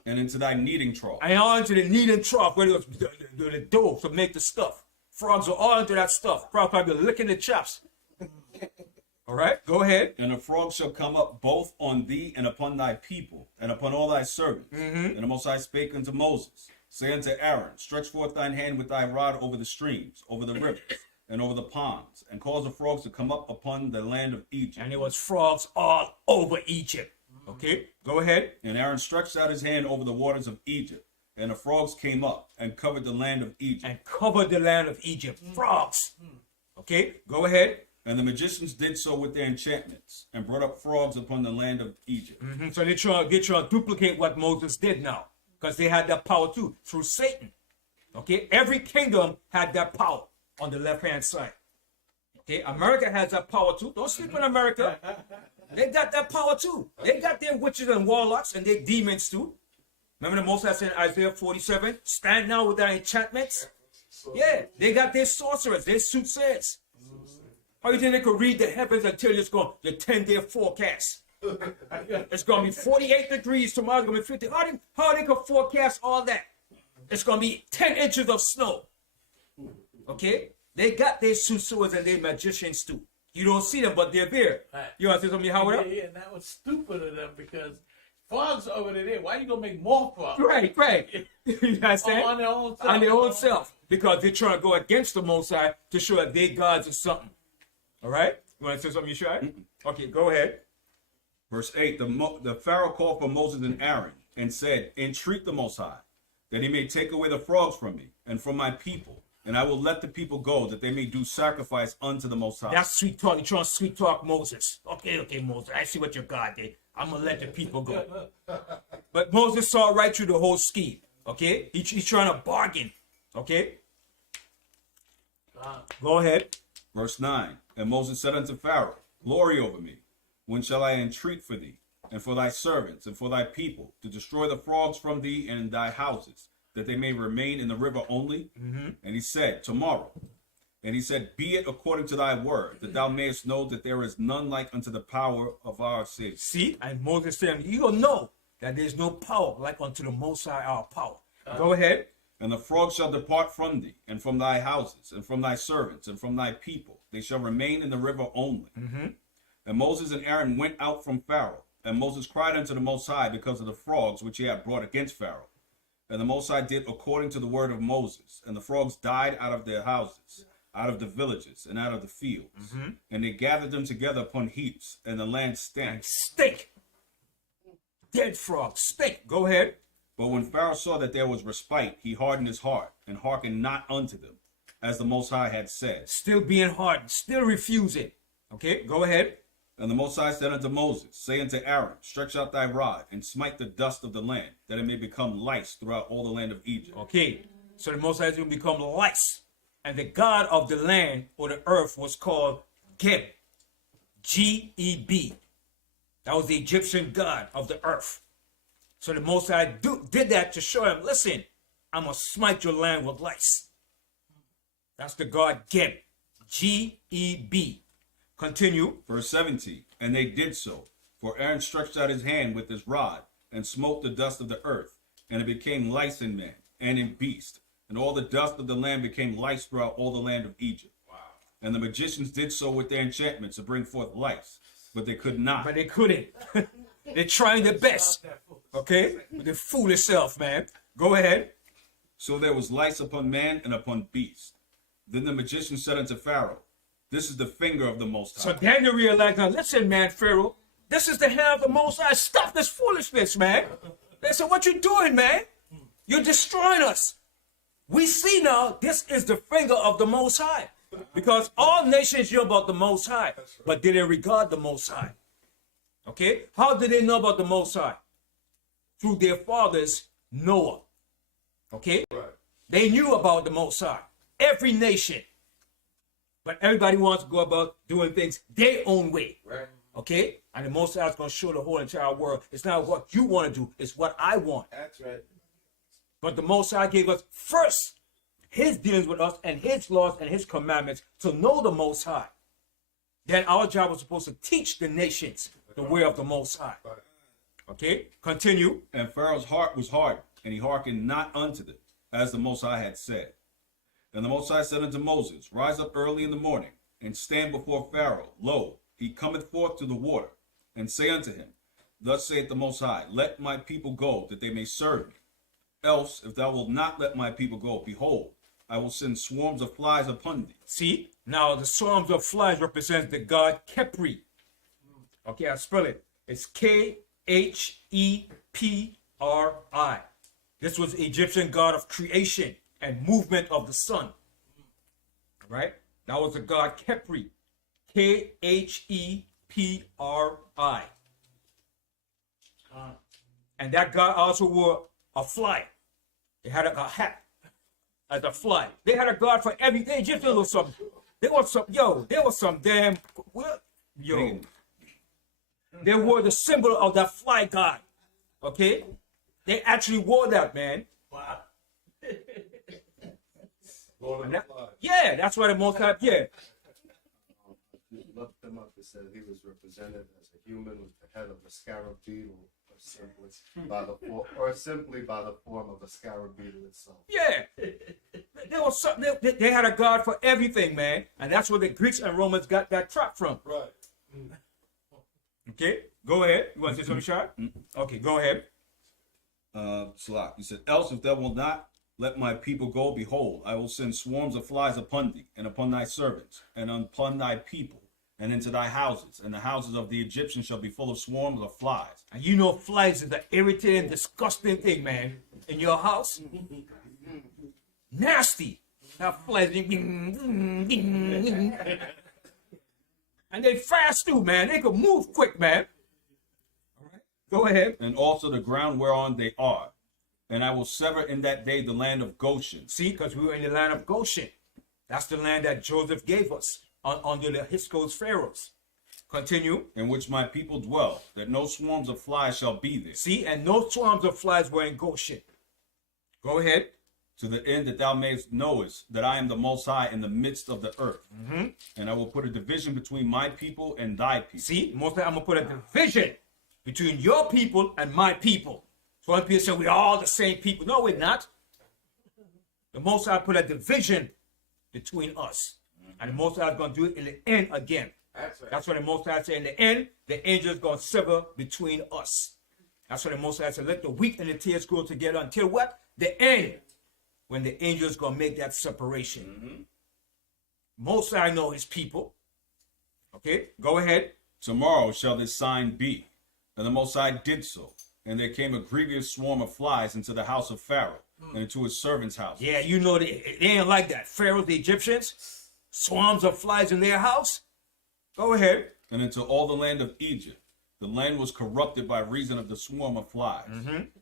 And into thy kneading trough. And all into the kneading trough where it was the dough to make the stuff. Frogs were all into that stuff. Frogs probably licking the chops. All right? Go ahead. And the frogs shall come up both on thee and upon thy people, and upon all thy servants. And the Most High spake unto Moses, say unto Aaron, Stretch forth thine hand with thy rod over the streams, over the rivers, and over the ponds, and cause the frogs to come up upon the land of Egypt. And there was frogs all over Egypt. Okay, go ahead. And Aaron stretched out his hand over the waters of Egypt, and the frogs came up and covered the land of Egypt. And covered the land of Egypt. Frogs. Okay, go ahead. And the magicians did so with their enchantments, and brought up frogs upon the land of Egypt. So they try to duplicate what Moses did now, because they had that power too, through Satan. Okay, every kingdom had that power on the left-hand side. Okay, America has that power too. Don't sleep on America. They got that power too. They got their witches and warlocks and their demons too. Remember the Most High said in Isaiah 47, stand now with thy enchantments. Yeah, they got their sorcerers, their soothsayers. How you think they could read the heavens and tell you it's going the 10-day forecast? It's going to be 48 degrees tomorrow. It's going to be 50. How they could forecast all that? It's going to be 10 inches of snow. Okay? They got their soothsayers and their magicians too. You don't see them, but they're there. Right. You want to say something, Howard? Yeah, and that was stupid of them because frogs over there. Why you going to make more frogs? Right. You understand? On their own self. On their own self. Because they're trying to go against the Most High to show that they gods or something. All right? You want to say something, Yeshua? Okay, go ahead. Verse 8, the Pharaoh called for Moses and Aaron, and said, Entreat the Most High, that he may take away the frogs from me, and from my people, and I will let the people go, that they may do sacrifice unto the Most High. That's sweet talk. You're trying to sweet talk Moses. Okay, Moses. I see what your God did. I'm going to let the people go. But Moses saw right through the whole scheme. Okay? He's trying to bargain. Okay? Go ahead. Verse 9, and Moses said unto Pharaoh, Glory over me. When shall I entreat for thee, and for thy servants, and for thy people, to destroy the frogs from thee and in thy houses, that they may remain in the river only? And he said, Tomorrow. And he said, Be it according to thy word, that thou mayest know that there is none like unto the power of our Savior. See? And Moses said, you will know that there's no power like unto the Most High our power. Go ahead. And the frogs shall depart from thee, and from thy houses, and from thy servants, and from thy people. They shall remain in the river only. And Moses and Aaron went out from Pharaoh. And Moses cried unto the Most High because of the frogs which he had brought against Pharaoh. And the Most High did according to the word of Moses. And the frogs died out of their houses, out of the villages, and out of the fields. And they gathered them together upon heaps, and the land stank. Stink. Dead frogs. Stink. Go ahead. But when Pharaoh saw that there was respite, he hardened his heart, and hearkened not unto them, as the Most High had said. Still being hardened. Still refusing. Okay, go ahead. And the Most High said unto Moses, say unto Aaron, stretch out thy rod, and smite the dust of the land, that it may become lice throughout all the land of Egypt. Okay, so the Most High is going to become lice. And the God of the land or the earth was called Geb. G-E-B. That was the Egyptian god of the earth. So the Most High did that to show him, listen, I'm going to smite your land with lice. That's the god Geb. G-E-B. Continue. Verse 17, and they did so. For Aaron stretched out his hand with his rod, and smote the dust of the earth, and it became lice in man, and in beast. And all the dust of the land became lice throughout all the land of Egypt. Wow. And the magicians did so with their enchantments to bring forth lice, but they could not. But they couldn't. They're trying their best. Okay? With their foolish self, man. Go ahead. So there was lice upon man and upon beast. Then the magician said unto Pharaoh, this is the finger of the Most High. So Daniel realized, now listen, man, Pharaoh, this is the hand of the Most High. Stop this foolishness, man. They said, what you doing, man? You're destroying us. We see now this is the finger of the Most High. Because all nations knew about the Most High, but did they regard the Most High? Okay? How did they know about the Most High? Through their fathers, Noah. Okay? Right. They knew about the Most High. Every nation. But everybody wants to go about doing things their own way. Right. Okay? And the Most High is going to show the whole entire world. It's not what you want to do. It's what I want. That's right. But the Most High gave us first his dealings with us and his laws and his commandments to know the Most High. Then our job was supposed to teach the nations the way of the Most High. Okay? Continue. And Pharaoh's heart was hardened, and he hearkened not unto them, as the Most High had said. And the Most High said unto Moses, rise up early in the morning, and stand before Pharaoh. Lo, he cometh forth to the water. And say unto him, thus saith the Most High, let my people go, that they may serve me. Else, if thou wilt not let my people go, behold, I will send swarms of flies upon thee. See? Now the swarms of flies represents the god Kepri. Okay, I'll spell it. It's K-H-E-P-R-I. This was the Egyptian god of creation and movement of the sun. Right? That was the god Kepri. K-H-E-P-R-I. And that god also wore a fly. They had a hat as a fly. They had a god for everything. Just a little something. They were some, there was some damn, they wore the symbol of that fly god. Okay? They actually wore that, man. Wow. Yeah, that's why the Most High, Looked him up. It said he was represented as a human with the head of a scarab beetle, or simply by the form of a scarab beetle itself. Yeah. There was something, they had a god for everything, man. And that's where the Greeks and Romans got that trap from. Right. Okay, go ahead. You want to say something, Shah? Okay, go ahead. Salak, he said, else if thou wilt not let my people go, behold, I will send swarms of flies upon thee, and upon thy servants, and upon thy people, and into thy houses, and the houses of the Egyptians shall be full of swarms of flies. And you know flies is an irritating, disgusting thing, man. In your house. Nasty. That flies. And they fast too, man. They can move quick, man. All right. Go ahead. And also the ground whereon they are. And I will sever in that day the land of Goshen. See, because we were in the land of Goshen. That's the land that Joseph gave us under the Hisco's pharaohs. Continue. In which my people dwell, that no swarms of flies shall be there. See, and no swarms of flies were in Goshen. Go ahead. To the end that thou mayest knowest that I am the Most High in the midst of the earth. And I will put a division between my people and thy people. See, most of I'm going to put a division between your people and my people. So when people say we're all the same people. No, we're not. The Most High put a division between us. And the Most High is going to do it in the end again. That's right. That's what the Most High said in the end. The angel is going to sever between us. That's what the Most High said. Let the wheat and the tares grow together until what? The end. When the angel is going to make that separation. Most High know his people. Okay, go ahead. Tomorrow shall this sign be. And the Most High did so. And there came a grievous swarm of flies into the house of Pharaoh and into his servants' house. Yeah, you know, they ain't like that. Pharaoh, the Egyptians, swarms of flies in their house. Go ahead. and into all the land of Egypt. The land was corrupted by reason of the swarm of flies.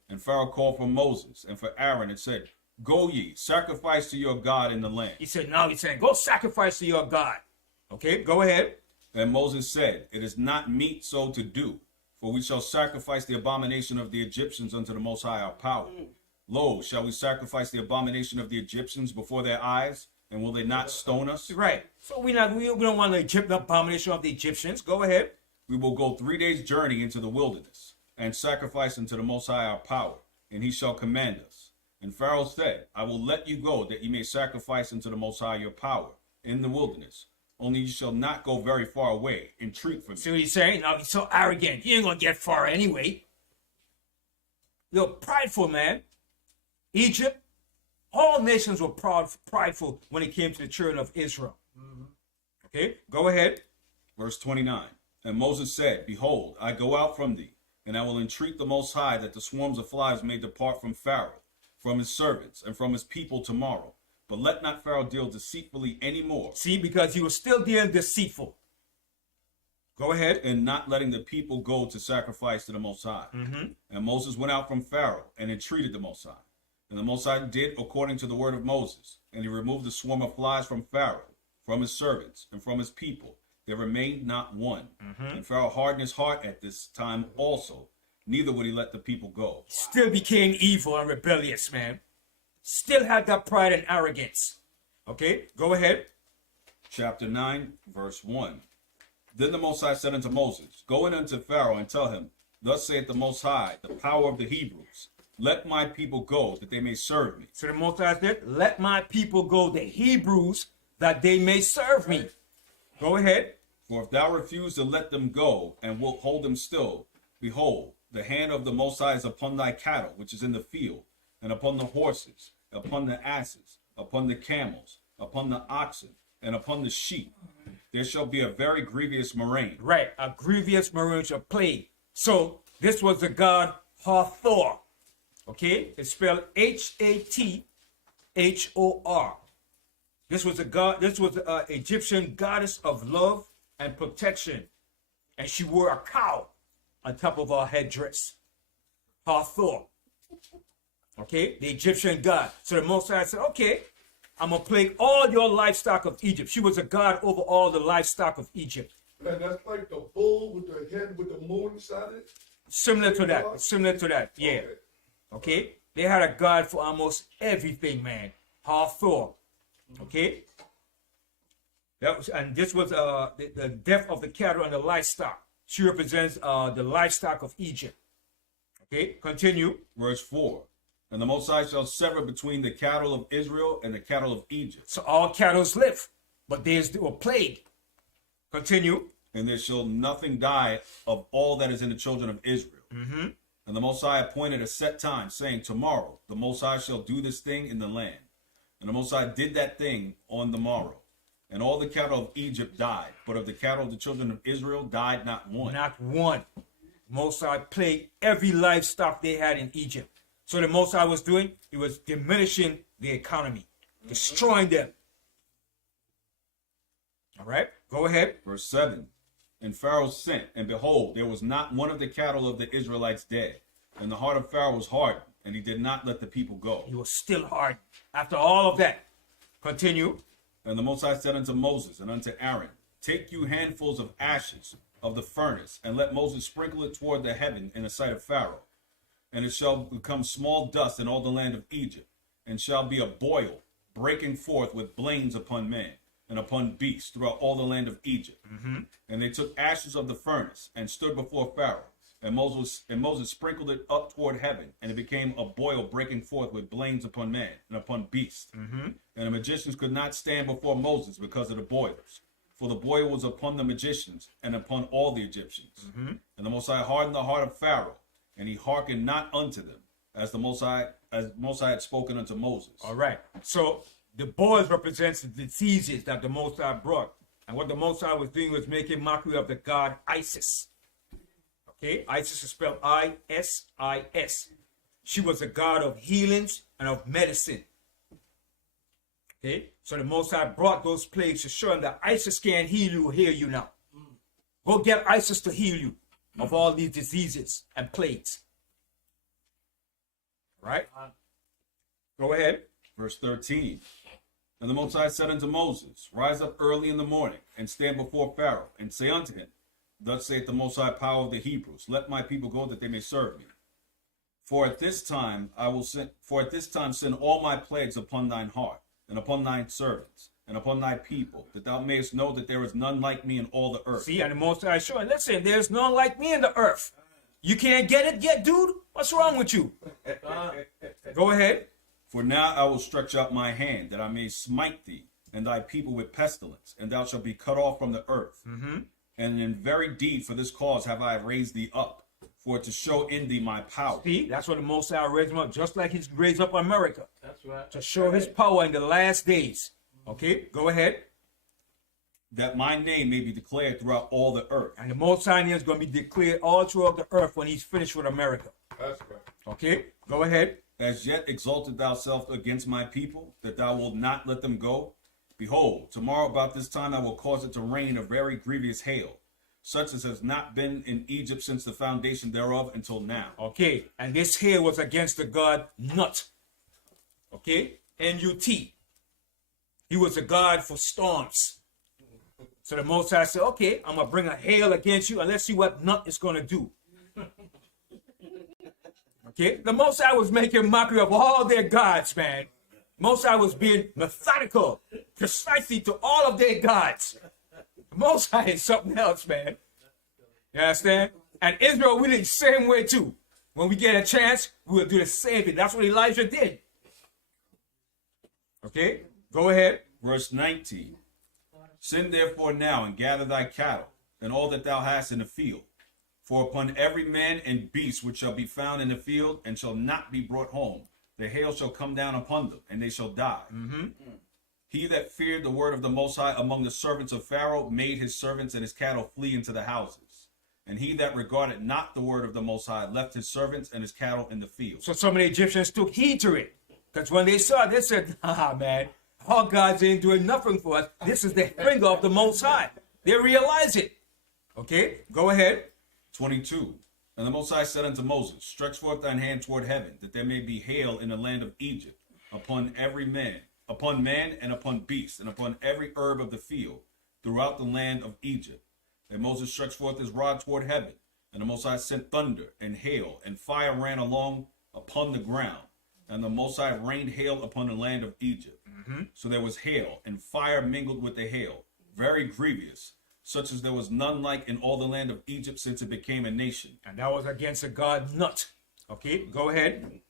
And Pharaoh called for Moses and for Aaron and said, "Go ye, sacrifice to your God in the land." He said, now he's saying, go sacrifice to your God. Okay, go ahead. And Moses said, "It is not meet so to do, for we shall sacrifice the abomination of the Egyptians unto the Most High our power. Lo, shall we sacrifice the abomination of the Egyptians before their eyes? And will they not stone us? Right. So we don't want the Egyptian abomination of the Egyptians. Go ahead. We will go 3 days' journey into the wilderness, and sacrifice unto the Most High our power, and he shall command us." And Pharaoh said, "I will let you go, that ye may sacrifice unto the Most High your power in the wilderness. Only you shall not go very far away. Entreat for me." See what he's saying? Now he's so arrogant. You ain't gonna get far anyway. You're prideful, man. Egypt, all nations were prideful when it came to the children of Israel. Okay, go ahead. Verse 29. And Moses said, "Behold, I go out from thee, and I will entreat the Most High that the swarms of flies may depart from Pharaoh, from his servants, and from his people tomorrow. But let not Pharaoh deal deceitfully any more." See, because he was still being deceitful. Go ahead. "And not letting the people go to sacrifice to the Most High." And Moses went out from Pharaoh and entreated the Most High. And the Most High did according to the word of Moses. And he removed the swarm of flies from Pharaoh, from his servants, and from his people. There remained not one. And Pharaoh hardened his heart at this time also. Neither would he let the people go. Still became evil and rebellious, man. Still had that pride and arrogance. Okay, go ahead. Chapter 9, verse 1. Then the Most High said unto Moses, "Go in unto Pharaoh and tell him, Thus saith the Most High, the power of the Hebrews. Let my people go, that they may serve me." So the Most High said, let my people go, the Hebrews, that they may serve me. Go ahead. "For if thou refuse to let them go, and wilt hold them still, behold, the hand of the Most High is upon thy cattle, which is in the field, and upon the horses, upon the asses, upon the camels, upon the oxen, and upon the sheep. There shall be a very grievous murrain." Right, a grievous marriage plague. So this was the god Hathor. Okay, it's spelled Hathor. This was a god. This was an Egyptian goddess of love and protection, and she wore a cow on top of her headdress. Hathor. Okay, the Egyptian god. So the Most High said, "Okay, I'm gonna plague all your livestock of Egypt." She was a god over all the livestock of Egypt. Man, that's like the bull with the head with the moon inside it. Similar to that. Similar to that. Yeah. Okay. They had a god for almost everything, man. Hathor. Okay. That was, and this was the death of the cattle and the livestock. She represents the livestock of Egypt. Okay. Continue. Verse 4. "And the Most High shall sever between the cattle of Israel and the cattle of Egypt. So all cattle live, but they were plagued. Continue. And there shall nothing die of all that is in the children of Israel. And the Most High appointed a set time, saying, Tomorrow the Most High shall do this thing in the land. And the Most High did that thing on the morrow. And all the cattle of Egypt died, but of the cattle of the children of Israel died not one." Not one. Most High plagued every livestock they had in Egypt. So the Most High was doing, he was diminishing the economy, destroying them. All right, go ahead. Verse 7. "And Pharaoh sent, and behold, there was not one of the cattle of the Israelites dead. And the heart of Pharaoh was hardened, and he did not let the people go. He was still hard after all of that. Continue. And the Most High said unto Moses and unto Aaron, Take you handfuls of ashes of the furnace, and let Moses sprinkle it toward the heaven in the sight of Pharaoh. And it shall become small dust in all the land of Egypt, and shall be a boil, breaking forth with blains upon man and upon beasts throughout all the land of Egypt. And they took ashes of the furnace and stood before Pharaoh. And Moses sprinkled it up toward heaven, and it became a boil breaking forth with blains upon man and upon beasts. And the magicians could not stand before Moses because of the boils, for the boil was upon the magicians and upon all the Egyptians. And the Most High hardened the heart of Pharaoh, and he hearkened not unto them, as the Most High had spoken unto Moses. All right. So the boils represents the diseases that the Most High brought. And what the Most High was doing was making mockery of the god Isis. Okay, Isis is spelled I-S-I-S. She was a god of healings and of medicine. Okay, so the Most High brought those plagues to show him that Isis can't heal you now. Go get ISIS to heal you of all these diseases and plagues. Right? Go ahead. Verse 13. And the Most High said unto Moses, Rise up early in the morning, and stand before Pharaoh, and say unto him, Thus saith the Most High power of the Hebrews, Let my people go, that they may serve me. For at this time send all my plagues upon thine heart, and upon thine servants, and upon thy people, that thou mayest know that there is none like me in all the earth. See, and the Most High showing, listen, there's none like me in the earth. You can't get it yet, dude? What's wrong with you? Go ahead. For now I will stretch out my hand, that I may smite thee and thy people with pestilence, and thou shalt be cut off from the earth. And in very deed for this cause have I raised thee up, for to show in thee my power. See, that's what the Most High raised him up, just like he's raised up America. That's right. To show his power in the last days. Okay, go ahead. That my name may be declared throughout all the earth. And the Most High is going to be declared all throughout the earth when he's finished with America. That's right. Okay, go ahead. As yet exalted thyself against my people, that thou wilt not let them go. Behold, tomorrow about this time I will cause it to rain a very grievous hail, such as has not been in Egypt since the foundation thereof until now. Okay, and this hail was against the god Nut. Okay, N-U-T. He was a god for storms. So the Most High said, okay, I'm going to bring a hail against you, and let's see what Nut is going to do. Okay, the Most High was making mockery of all their gods, man. Most High was being methodical, precisely to all of their gods. The Most High is something else, man. You understand? And Israel, we did the same way too. When we get a chance, we will do the same thing. That's what Elijah did. Okay, go ahead. Verse 19. Send therefore now and gather thy cattle, and all that thou hast in the field. For upon every man and beast which shall be found in the field, and shall not be brought home, the hail shall come down upon them, and they shall die. He that feared the word of the Most High among the servants of Pharaoh made his servants and his cattle flee into the houses. And he that regarded not the word of the Most High left his servants and his cattle in the field. So some of the Egyptians took heed to it. Because when they saw it, they said, man, our gods ain't doing nothing for us. This is the finger of the Most High. They realize it. Okay, go ahead. 22. And the Most High said unto Moses, Stretch forth thine hand toward heaven, that there may be hail in the land of Egypt, upon every man, and upon beast, and upon every herb of the field, throughout the land of Egypt. And Moses stretched forth his rod toward heaven, and the Most High sent thunder, and hail, and fire ran along upon the ground. And the Most High rained hail upon the land of Egypt. So there was hail, and fire mingled with the hail, very grievous, such as there was none like in all the land of Egypt since it became a nation. And that was against the god Nut. Okay, go ahead.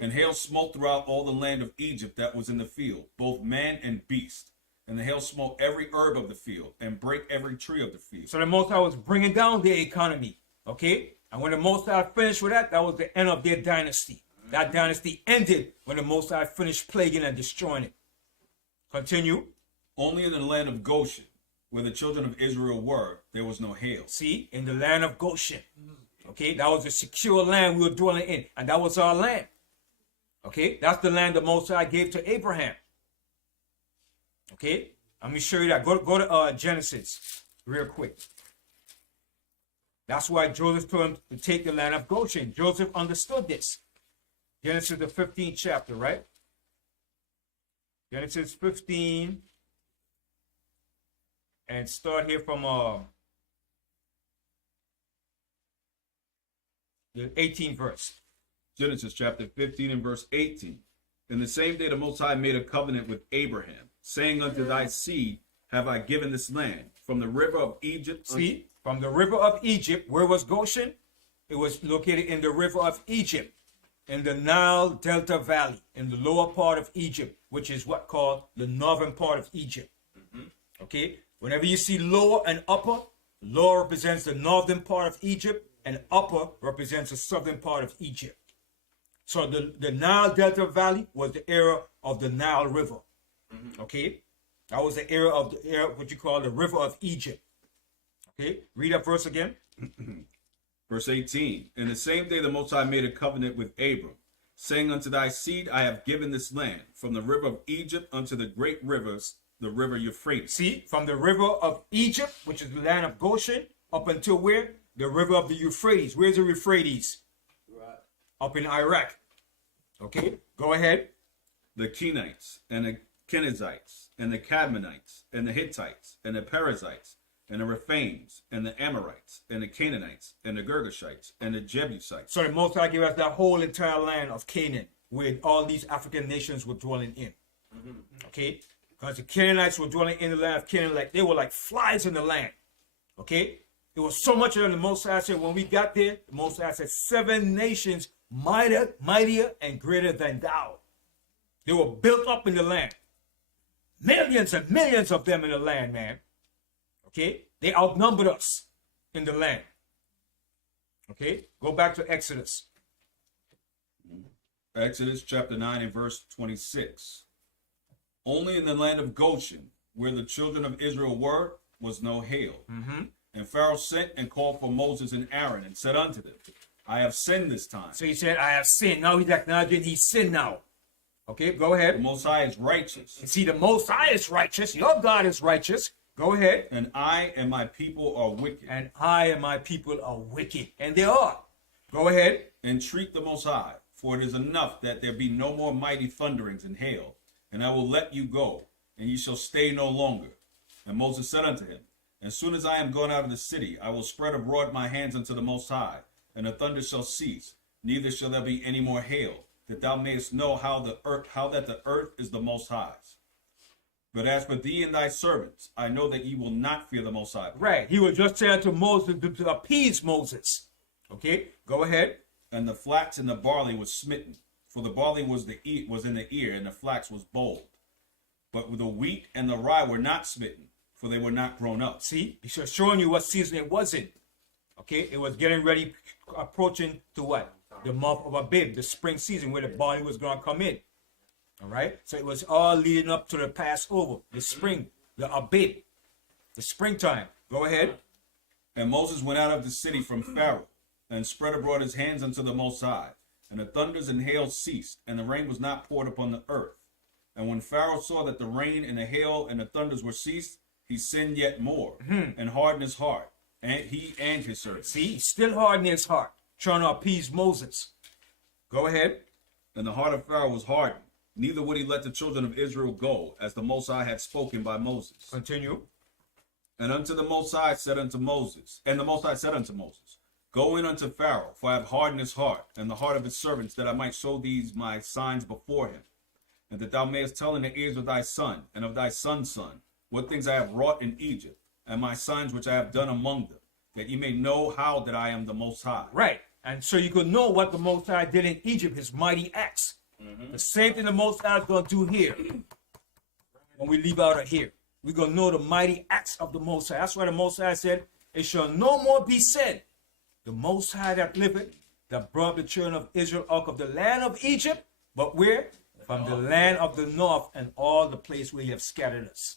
And hail smote throughout all the land of Egypt that was in the field, both man and beast. And the hail smote every herb of the field, and brake every tree of the field. So the Most High was bringing down their economy. Okay, and when the Most High finished with that, that was the end of their dynasty. That dynasty ended when the Most High finished plaguing and destroying it. Continue. Only in the land of Goshen, where the children of Israel were, there was no hail. See, in the land of Goshen. Okay, that was a secure land we were dwelling in, and that was our land. Okay, that's the land the Most High gave to Abraham. Okay, let me show you that. Go to Genesis real quick. That's why Joseph told him to take the land of Goshen. Joseph understood this. Genesis the 15th chapter, right? Genesis 15, and start here from the 18th verse. Genesis chapter 15 and verse 18. In the same day the Most High made a covenant with Abraham, saying unto thy seed have I given this land, from the river of Egypt. See, from the river of Egypt, where was Goshen? It was located in the river of Egypt, in the Nile Delta Valley, in the lower part of Egypt, which is what called the northern part of Egypt. Okay, whenever you see lower and upper, lower represents the northern part of Egypt, and upper represents the southern part of Egypt. So the Nile Delta Valley was the area of the Nile River. Okay, that was the area of what you call the river of Egypt. Okay, read that verse again. Verse 18. In the same day the Most High made a covenant with Abram, saying unto thy seed I have given this land, from the river of Egypt unto the great rivers, the river Euphrates. See, from the river of Egypt, which is the land of Goshen, up until where? The river of the Euphrates. Where's the Euphrates? Right. Up in Iraq. Okay, go ahead. The Kenites and the Kenizzites and the Cadmonites and the Hittites and the Perizzites and the Rephaims and the Amorites and the Canaanites and the Girgashites and the Jebusites. So the Most High gave us that whole entire land of Canaan where all these African nations were dwelling in. Okay, because the Canaanites were dwelling in the land of Canaan, like they were like flies in the land. Okay, there was so much of them. The Most High said when we got there, the Most High said 7 nations mightier and greater than thou. They were built up in the land. Millions and millions of them in the land, man. Okay? They outnumbered us in the land. Okay? Go back to Exodus. Exodus chapter 9 and verse 26. Only in the land of Goshen, where the children of Israel were, was no hail. And Pharaoh sent and called for Moses and Aaron and said unto them, I have sinned this time. So he said, I have sinned. Now he's acknowledging he's sinned now. Okay, go The ahead. Most High is righteous, And see, the Most High is righteous. Your God is righteous. Go ahead. and I and my people are wicked. And I and my people are wicked. And they are. Go ahead. Entreat the Most High, for it is enough that there be no more mighty thunderings and hail, and I will let you go, and ye shall stay no longer. And Moses said unto him, As soon as I am gone out of the city, I will spread abroad my hands unto the Most High, and the thunder shall cease, neither shall there be any more hail, that thou mayest know how that the earth is the Most High's. But as for thee and thy servants, I know that ye will not fear the Most High. Right. He was just saying to Moses to appease Moses. Okay, go ahead. And the flax and the barley was smitten, for the barley was in the ear, and the flax was bold. But the wheat and the rye were not smitten, for they were not grown up. See, he's just showing you what season it was in. Okay, it was getting ready, approaching to what? The month of Abib, the spring season where the barley was going to come in. All right, so it was all leading up to the Passover, the spring, the Abib, the springtime. Go ahead. And Moses went out of the city from Pharaoh, and spread abroad his hands unto the Most High. And the thunders and hail ceased, and the rain was not poured upon the earth. And when Pharaoh saw that the rain and the hail and the thunders were ceased, he sinned yet more, and hardened his heart, and he and his servants. See, he's still hardening his heart, trying to appease Moses. Go ahead. And the heart of Pharaoh was hardened, neither would he let the children of Israel go, as the Most High had spoken by Moses. Continue. And unto the Most High said unto Moses, and the Most High said unto Moses, Go in unto Pharaoh, for I have hardened his heart, and the heart of his servants, that I might show these my signs before him, and that thou mayest tell in the ears of thy son, and of thy son's son, what things I have wrought in Egypt, and my signs which I have done among them, that ye may know how that I am the Most High. Right. And so you could know what the Most High did in Egypt, his mighty acts. The same thing the Most High is going to do here. When we leave out of here, we're going to know the mighty acts of the Most High. That's why the Most High said, It shall no more be said, the Most High that liveth, that brought the children of Israel out of the land of Egypt, but where? From the land of the north and all the place where you have scattered us.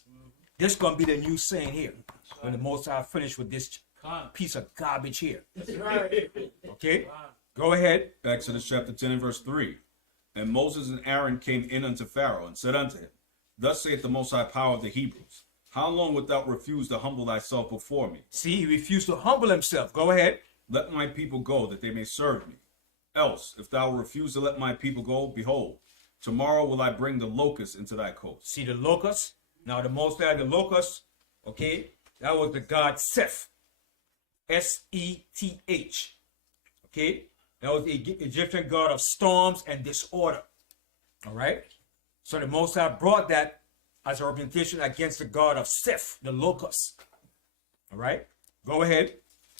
This is going to be the new saying here, when the Most High finished with this piece of garbage here. That's right. Okay? Go ahead. Exodus chapter 10 and verse 3. And Moses and Aaron came in unto Pharaoh, and said unto him, Thus saith the Most High power of the Hebrews, How long wilt thou refuse to humble thyself before me? See, he refused to humble himself. Go ahead. Let my people go, that they may serve me. Else, if thou refuse to let my people go, behold, tomorrow will I bring the locusts into thy coast. See the locust? Now the Most High, the locust, okay, that was the god Seth. S-E-T-H. Okay? That was the Egyptian god of storms and disorder. All right? So the Most High brought that as a representation against the god of Seth, the locust. All right? Go ahead.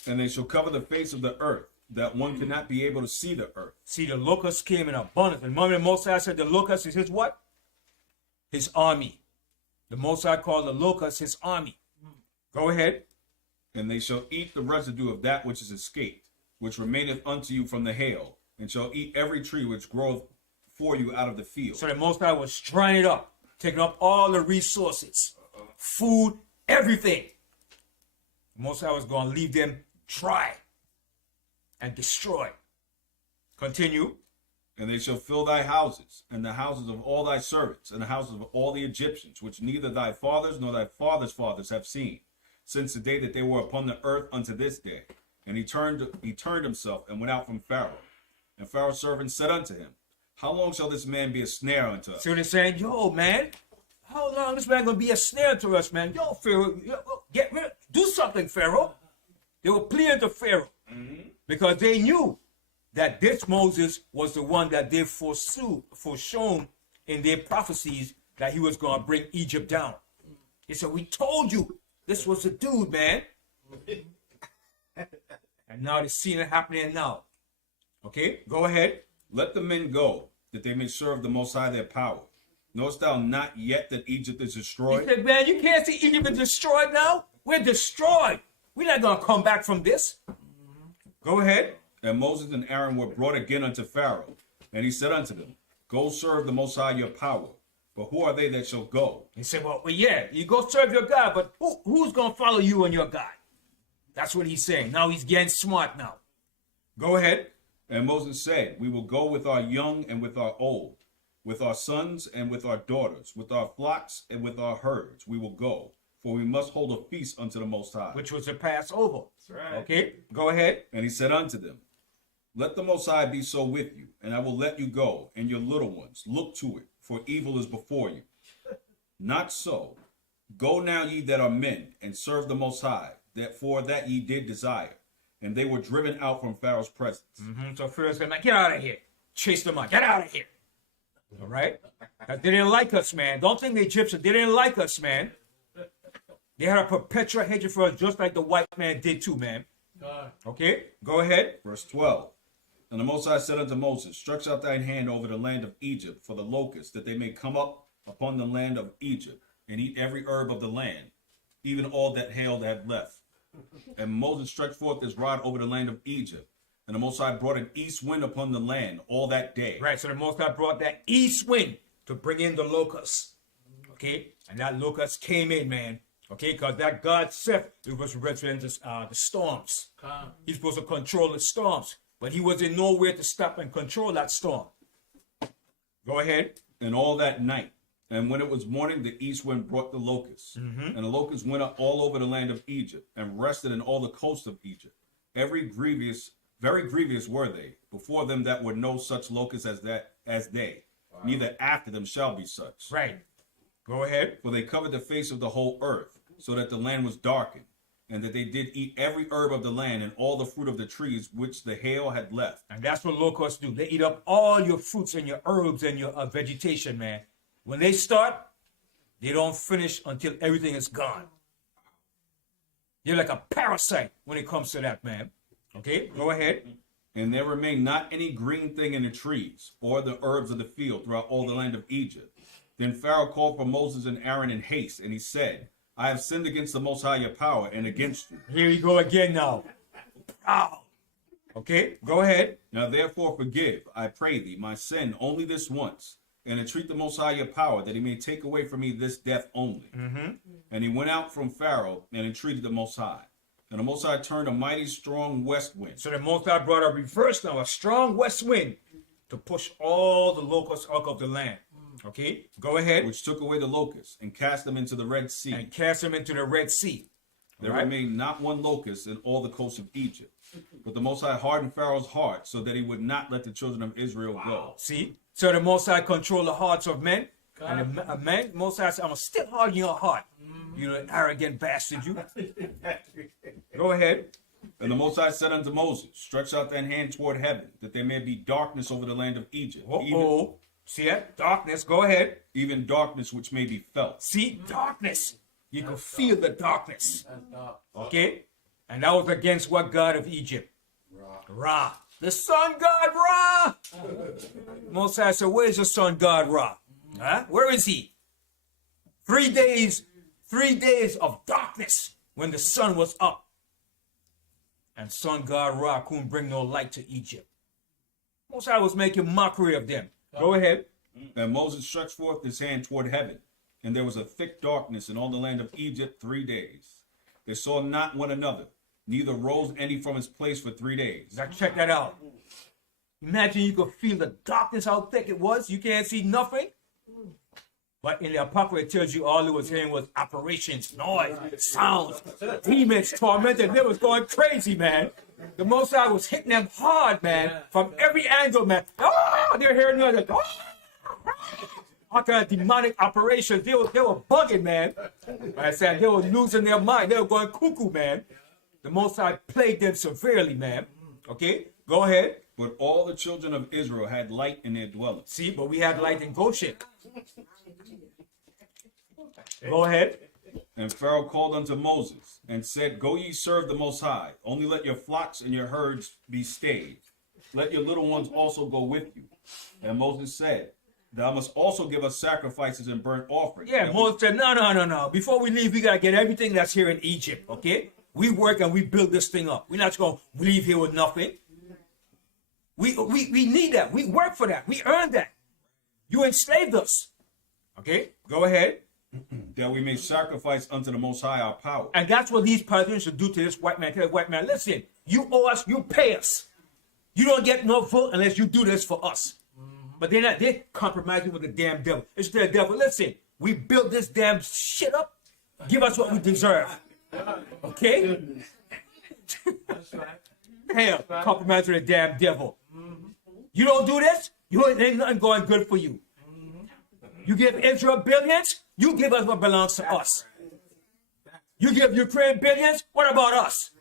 And they shall cover the face of the earth, that one cannot be able to see the earth. See, the locust came in abundance. And remember the Most High said the locust is his what? His army. The Most High called the locust his army. Go ahead. And they shall eat the residue of that which is escaped, which remaineth unto you from the hail, and shall eat every tree which groweth for you out of the field. So the Most High was drying it up, taking up all the resources, food, everything. The Most High was going to leave them dry and destroy. Continue. And they shall fill thy houses, and the houses of all thy servants, and the houses of all the Egyptians, which neither thy fathers nor thy fathers' fathers have seen. since the day that they were upon the earth unto this day. And he turned himself and went out from Pharaoh. And Pharaoh's servants said unto him, how long shall this man be a snare unto us? So they're saying, yo, man, how long this man gonna be a snare to us, man? Yo, Pharaoh, do something, Pharaoh. They were pleading to Pharaoh because they knew that this Moses was the one that they foreshown in their prophecies that he was gonna bring Egypt down. They said, we told you this was the dude, man. And now they're seeing it happening now. Okay, go ahead. Let the men go, that they may serve the Most High their power. Knowest thou not yet that Egypt is He destroyed? said, man, you can't see Egypt is destroyed now? We're destroyed. We're not going to come back from this. Go ahead. And Moses and Aaron were brought again unto Pharaoh. And he said unto them, go serve the Most High your power. But who are they that shall go? He said, well, yeah, you go serve your God, but who's going to follow you and your God? That's what he's saying. Now he's getting smart now. Go ahead. And Moses said, we will go with our young and with our old, with our sons and with our daughters, with our flocks and with our herds. We will go, for we must hold a feast unto the Most High. Which was the Passover. That's right. Okay, go ahead. And he said unto them, let the Most High be so with you, and I will let you go, and your little ones. Look to it, for evil is before you. Not so. Go now, ye that are men, and serve the Most High, for that ye did desire. And they were driven out from Pharaoh's presence. So Pharaoh said, man, get out of here. Chase them out. Get out of here. All right? They didn't like us, man. Don't think the Egyptians, they didn't like us, man. They had a perpetual hatred for us, just like the white man did too, man. Okay, go ahead. Verse 12. And the Most High said unto Moses, stretch out thine hand over the land of Egypt for the locusts, that they may come up upon the land of Egypt, and eat every herb of the land, even all that hail had left. And Moses stretched forth his rod over the land of Egypt, and the Most High brought an east wind upon the land all that day. Right, so the Most High brought that east wind to bring in the locusts. Okay, and that locust came in, man. Okay, because that God said it was representing the storms. He's supposed to control the storms, but he was in nowhere to stop and control that storm. Go ahead. And all that night, and when it was morning, the east wind brought the locusts. And the locusts went up all over the land of Egypt, and rested in all the coast of Egypt. Very grievous were they. Before them that were no such locusts as they. Wow. Neither after them shall be such. Right. Go ahead. For they covered the face of the whole earth, so that the land was darkened, and that they did eat every herb of the land and all the fruit of the trees which the hail had left. And that's what locusts do. They eat up all your fruits and your herbs and your vegetation, man. When they start, they don't finish until everything is gone. You're like a parasite when it comes to that, man. Okay, go ahead. And there remained not any green thing in the trees, or the herbs of the field throughout all the land of Egypt. Then Pharaoh called for Moses and Aaron in haste, and he said, I have sinned against the Most High your power and against you. Here you go again now. Proud. Okay, go ahead. Now therefore forgive, I pray thee, my sin only this once, and entreat the Most High your power, that he may take away from me this death only. And he went out from Pharaoh and entreated the Most High. And the Most High turned a mighty strong west wind. So the Most High brought a reverse now, a strong west wind to push all the locusts out of the land. Okay, go ahead. Which took away the locusts and cast them into the Red Sea. And cast them into the Red Sea. There remained not one locust in all the coast of Egypt. But the Most High hardened Pharaoh's heart, so that he would not let the children of Israel go. See? So the Most High controlled the hearts of men. And a man, Most High said, I'm still harden your heart. You arrogant bastard, you. Go ahead. And the Most High said unto Moses, stretch out thine hand toward heaven, that there may be darkness over the land of Egypt. See it? Darkness. Go ahead. Even darkness which may be felt. See? Darkness. You can feel the darkness. Okay? And that was against what God of Egypt? Ra. The sun god Ra. Most High said, where's the sun god Ra? Huh? Where is he? 3 days of darkness when the sun was up. And sun god Ra couldn't bring no light to Egypt. Most High was making mockery of them. Go ahead. And Moses stretched forth his hand toward heaven, and there was a thick darkness in all the land of Egypt 3 days. They saw not one another, neither rose any from his place for 3 days. Now check that out. Imagine you could feel the darkness, how thick it was. You can't see nothing. But in the Apocalypse, it tells you all it was hearing was operations, noise, sounds, demons, tormented. They was going crazy, man. The Most High was hitting them hard, man, from every angle, man. Oh, they're hearing noise. Oh, all kind of demonic operations. They were bugging, man. Like I said, they were losing their mind. They were going cuckoo, man. The Most High plagued them severely, man. Okay, go ahead. But all the children of Israel had light in their dwellings. See, but we had light in Goshen. Go ahead. And Pharaoh called unto Moses and said, Go ye serve the Most High. Only let your flocks and your herds be stayed. Let your little ones also go with you. And Moses said, Thou must also give us sacrifices and burnt offerings. Yeah, Moses said, no. Before we leave, we got to get everything that's here in Egypt, okay? We work and we build this thing up. We're not just going to leave here with nothing. We need that. We work for that. We earned that. You enslaved us. Okay, go ahead. That we may sacrifice unto the Most High our power. And that's what these politicians should do to this white man. Tell the white man, listen, you owe us, you pay us. You don't get no vote unless you do this for us. But they're compromising with the damn devil. It's the devil, listen, we built this damn shit up. Give us what we deserve. Okay? That's right. Hell, compromise with the damn devil. You don't do this, ain't nothing going good for you. You give Israel billions, you give us what belongs to us. You give Ukraine billions, what about us?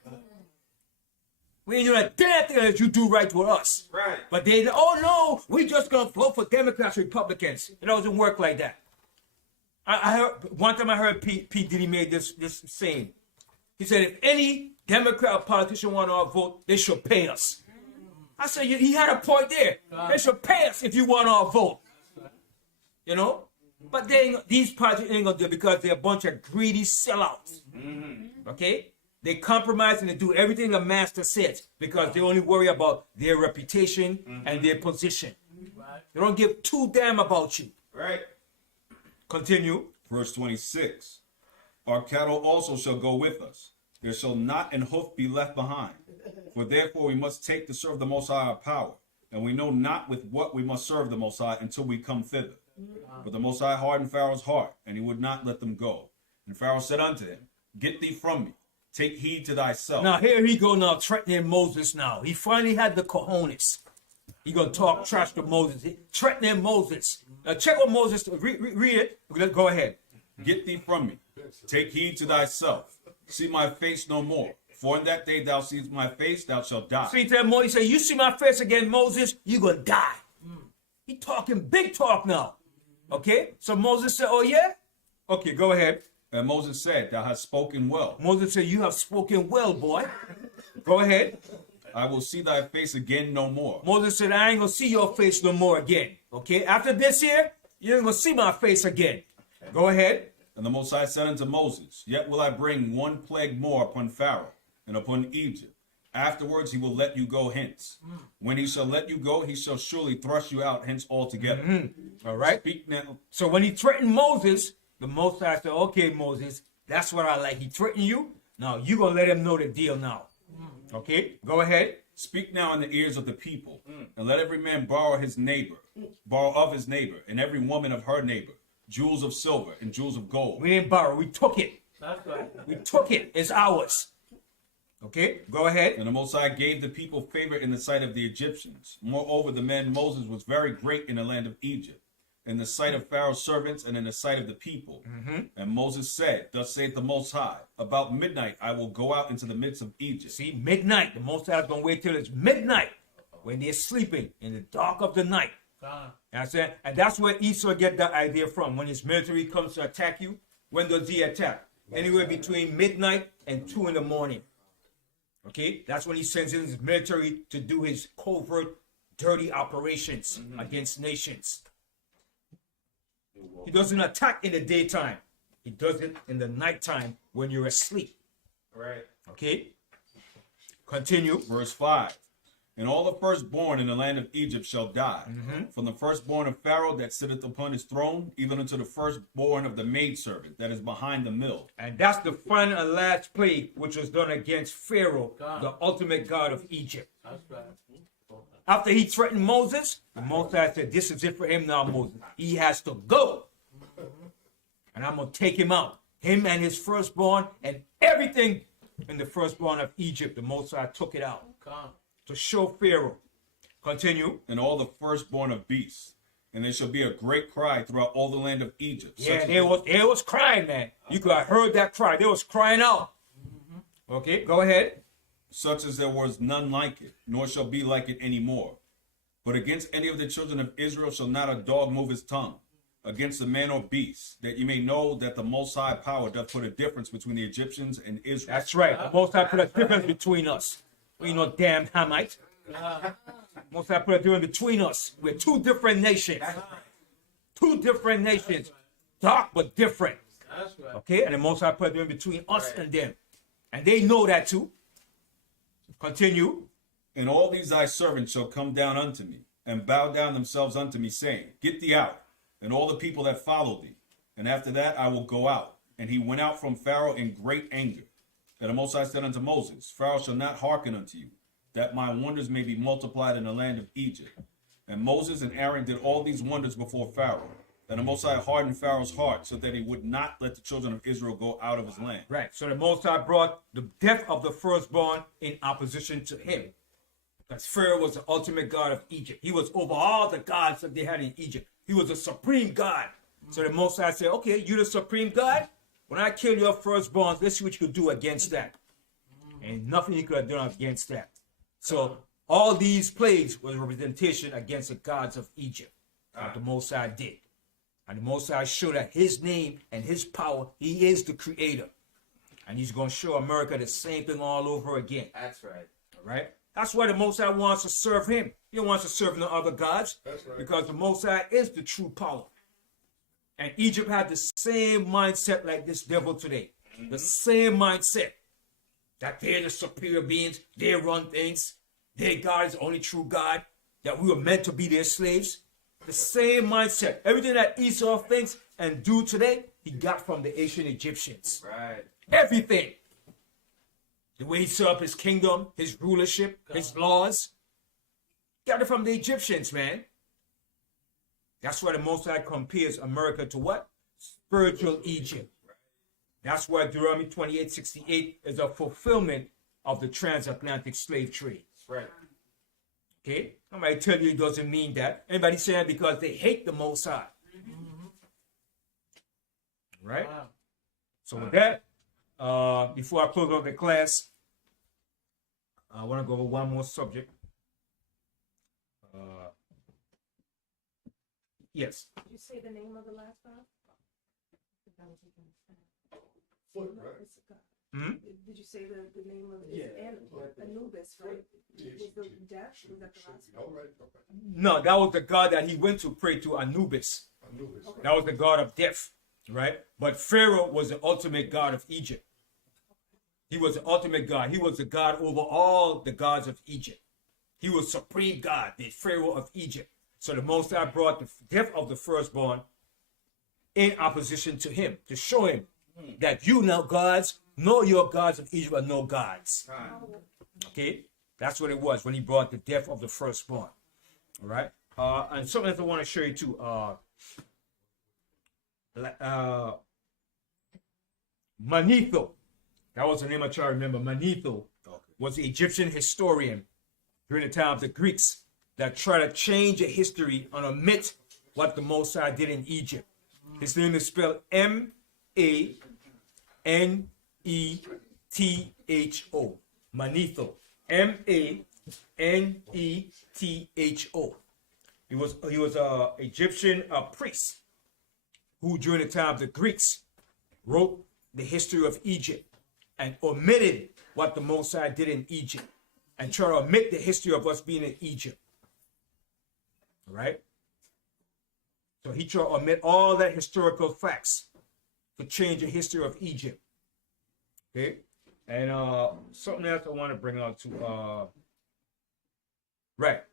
We ain't doing a damn thing that you do right with us. Right. But they, oh no, we just gonna vote for Democrats, Republicans. It doesn't work like that. I heard one time I heard P. Diddy made this saying. He said, if any Democrat or politician want our vote, they should pay us. I said, he had a point there. They should pay us if you want our vote. You know? But these politicians ain't gonna do it because they're a bunch of greedy sellouts. Okay? They compromise and they do everything the master says because they only worry about their reputation and their position. They don't give two damn about you. Right. Continue. Verse 26. Our cattle also shall go with us. There shall not an hoof be left behind. For therefore we must take to serve the Most High our power. And we know not with what we must serve the Most High until we come thither. But the Most High hardened Pharaoh's heart, and he would not let them go. And Pharaoh said unto him, Get thee from me. Take heed to thyself. Now here he go now threatening Moses now. He finally had the cojones. He gonna talk trash to Moses. Threatening Moses. Now check what Moses, read it. Go ahead. Get thee from me. Take heed to thyself. See my face no more. For in that day thou seest my face, thou shalt die. See, tell Moses, he said, you see my face again, Moses, you gonna die. He talking big talk now. Okay? So Moses said, oh yeah? Okay, go ahead. And Moses said, Thou hast spoken well. Moses said, you have spoken well, boy. Go ahead. I will see thy face again no more. Moses said, I ain't gonna see your face no more again. Okay? After this here, you ain't gonna see my face again. Go ahead. And the Most High said unto Moses, Yet will I bring one plague more upon Pharaoh and upon Egypt. Afterwards he will let you go hence. When he shall let you go, he shall surely thrust you out hence altogether. All right. Speak now. So when he threatened Moses, the Most High said, okay, Moses, that's what I like. He threatened you. Now you gonna let him know the deal now. Okay, go ahead. Speak now in the ears of the people, and let every man borrow of his neighbor, and every woman of her neighbor, jewels of silver and jewels of gold. We didn't borrow, we took it. That's right. We took it. It's ours. Okay, go ahead. And the Most High gave the people favor in the sight of the Egyptians. Moreover, the man Moses was very great in the land of Egypt, in the sight of Pharaoh's servants and in the sight of the people. And Moses said, Thus saith the Most High, about midnight I will go out into the midst of Egypt. See, midnight. The Most High is going to wait till it's midnight when they're sleeping in the dark of the night. And that's where Esau get that idea from. When his military comes to attack you, when does he attack? Anywhere between midnight and 2 in the morning. Okay, that's when he sends in his military to do his covert, dirty operations against nations. He doesn't attack in the daytime. He does it in the nighttime when you're asleep. Right. Okay, continue. Verse 5. And all the firstborn in the land of Egypt shall die, from the firstborn of Pharaoh that sitteth upon his throne, even unto the firstborn of the maidservant that is behind the mill. And that's the final and last plague which was done against Pharaoh, the ultimate god of Egypt. That's right. After he threatened Moses, the Most High said, this is it for him now, Moses. He has to go. And I'm going to take him out. Him and his firstborn and everything in the firstborn of Egypt. The Most High took it out Come. to show Pharaoh. Continue. And all the firstborn of beasts. And there shall be a great cry throughout all the land of Egypt. Yeah, such it was crying, man. You could have heard that cry. They was crying out. Okay, go ahead. such as there was none like it, nor shall be like it any more. But against any of the children of Israel shall not a dog move his tongue, against a man or beast, that you may know that the Most High power doth put a difference between the Egyptians and Israel. That's right. The Most High put a difference between us. We ain't no damn Hamite. Most High put a difference between us. We're two different nations. Two different nations. Dark but different. That's right. Okay? And the Most High put a difference between us and them. And they know that too. Continue. And all these thy servants shall come down unto me, and bow down themselves unto me, saying, Get thee out, and all the people that follow thee. And after that I will go out. And he went out from Pharaoh in great anger. And the Most High said unto Moses, Pharaoh shall not hearken unto you, that my wonders may be multiplied in the land of Egypt. And Moses and Aaron did all these wonders before Pharaoh. And the Most High hardened Pharaoh's heart, so that he would not let the children of Israel go out of his land. Right. So the Most High brought the death of the firstborn in opposition to him. Because Pharaoh was the ultimate god of Egypt. He was over all the gods that they had in Egypt. He was the supreme god. So the Most High said, okay, you the supreme god? When I kill your firstborns, let's see what you could do against that. And nothing he could have done against that. So all these plagues was a representation against the gods of Egypt. What the Most High did. And the Most High showed that his name and his power, he is the creator. And he's going to show America the same thing all over again. That's right. All right? That's why the Most High wants to serve him. He don't want to serve no other gods. That's right. Because the Most High is the true power. And Egypt had the same mindset like this devil today. The same mindset. That they're the superior beings. They run things. Their God is the only true God. That we were meant to be their slaves. The same mindset. Everything that Esau thinks and do today, he got from the ancient Egyptians. Right. Everything. The way he set up his kingdom, his rulership, his laws. Got it from the Egyptians, man. That's why the Most High compares America to what? Spiritual Egypt. That's why Deuteronomy 28:68 is a fulfillment of the transatlantic slave trade. That's right. Okay? Somebody tell you it doesn't mean that. Anybody saying because they hate the Most High. Right? Wow. So with that, before I close off the class, I want to go over one more subject. Yes. Did you say the name of the last god? Foot, right? Hmm? Did you say the name of it? Yeah. And Anubis, right? Was the death? Was that the last All right. Okay. No, that was the god that he went to pray to, Anubis. I knew this. That was the god of death, right? But Pharaoh was the ultimate god of Egypt. He was the ultimate god. He was the god over all the gods of Egypt. He was supreme god, the Pharaoh of Egypt. So the Most High brought the death of the firstborn in opposition to him, to show him that you now gods, know your gods of Egypt are no gods. Okay? That's what it was when he brought the death of the firstborn. All right? And something else I want to show you too. Manetho, that was the name I try to remember. Manetho was the Egyptian historian during the time of the Greeks that tried to change the history and omit what the Most High did in Egypt. His name is spelled Manetho. Manetho. Manetho. He was a Egyptian priest who during the time of the Greeks wrote the history of Egypt and omitted what the Most High did in Egypt and tried to omit the history of us being in Egypt. All right? So he tried to omit all that historical facts to change the history of Egypt. Okay? And something else I want to bring out to right.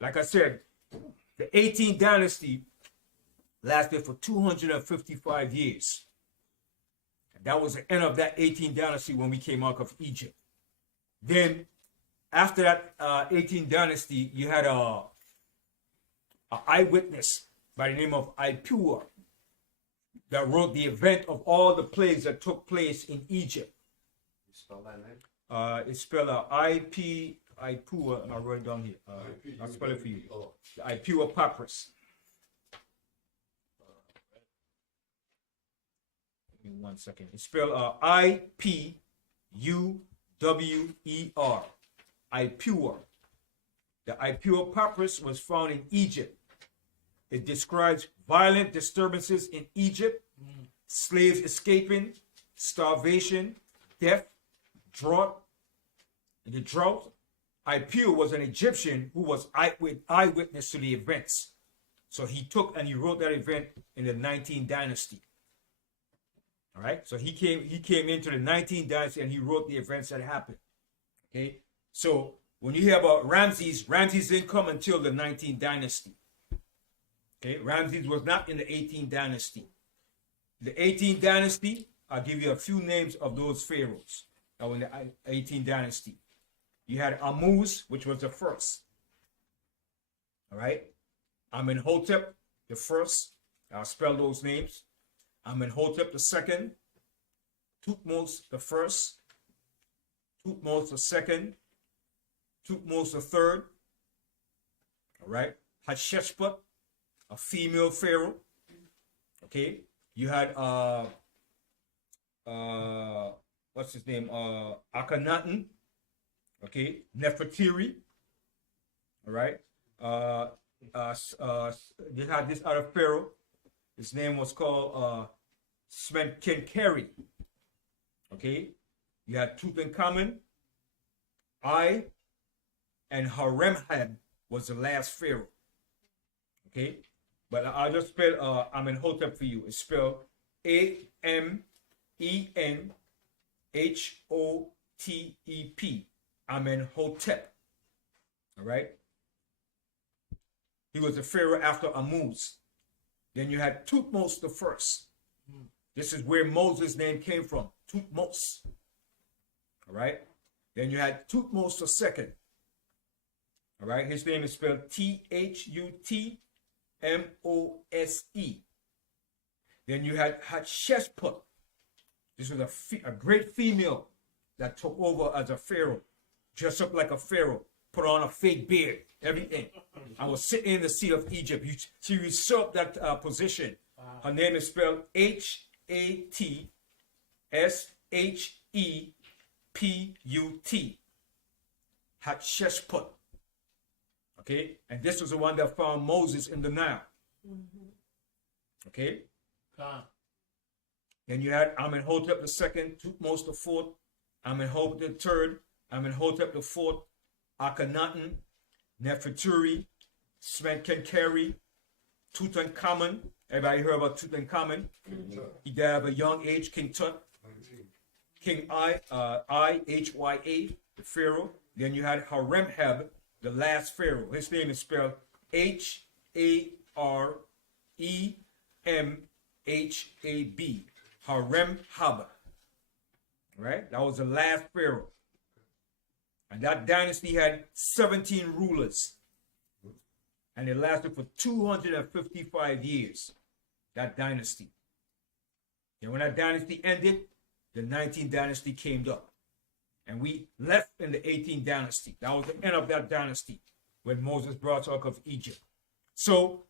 Like I said, the 18th dynasty lasted for 255 years. And that was the end of that 18th dynasty when we came out of Egypt. Then, after that 18th dynasty, you had a eyewitness by the name of Ipua. that wrote the event of all the plagues that took place in Egypt. You spell that name? It's spelled Ipua, and I'll write it down here. I'll spell it for you. The Ipua Papyrus. Give me 1 second. It's spelled Ipuwer. Ipua. The Ipua Papyrus was found in Egypt. It describes violent disturbances in Egypt, slaves escaping, starvation, death, drought. In the drought, Ipua was an Egyptian who was eyewitness to the events. So he took and he wrote that event in the 19th dynasty. All right, so he came into the 19th dynasty and he wrote the events that happened. Okay, so when you hear about Ramses didn't come until the 19th dynasty. Okay, Ramses was not in the 18th dynasty. The 18th dynasty, I'll give you a few names of those pharaohs that were in the 18th dynasty. You had Ammuz, which was the first. All right, Amenhotep the first. I'll spell those names. Amenhotep the second. Thutmose the first. Thutmose the second. Thutmose the third. All right, Hatshepsut, a female pharaoh. Okay, you had what's his name? Akhenaten. Okay, Nefertiri. All right. You had this other pharaoh. His name was called Smenkhkare. Okay, you had Tutankhamun. And Horemheb was the last pharaoh. Okay, but I'll just spell Amenhotep for you. It's spelled Amenhotep. Amenhotep. All right. He was the pharaoh after Ammuz. Then you had Thutmose the first. This is where Moses' name came from. Thutmose. All right. Then you had Thutmose the second. All right. His name is spelled Thutmose. Then you had Hatshepsut. This was a great female that took over as a pharaoh, dressed up like a pharaoh, put on a fake beard, everything. I was sitting in the seat of Egypt. She usurped that position. Her name is spelled Hatssheput. Hatshepsut. Okay, and this was the one that found Moses in the Nile. Okay. Then you had Amenhotep the second, Thutmose the fourth, Amenhotep the third, Amenhotep the fourth, Akhenaten, Nefertiri, Smenkhkare, Tutankhamun. Everybody heard about Tutankhamun? He died at a young age. King Tut, King Ihya, the pharaoh. Then you had Horemheb, the last pharaoh. His name is spelled Haremhab. Horemheb. Right? That was the last pharaoh. And that dynasty had 17 rulers. And it lasted for 255 years. That dynasty. And when that dynasty ended, the 19th dynasty came up. And we left in the 18th dynasty. That was the end of that dynasty when Moses brought us out of Egypt. So,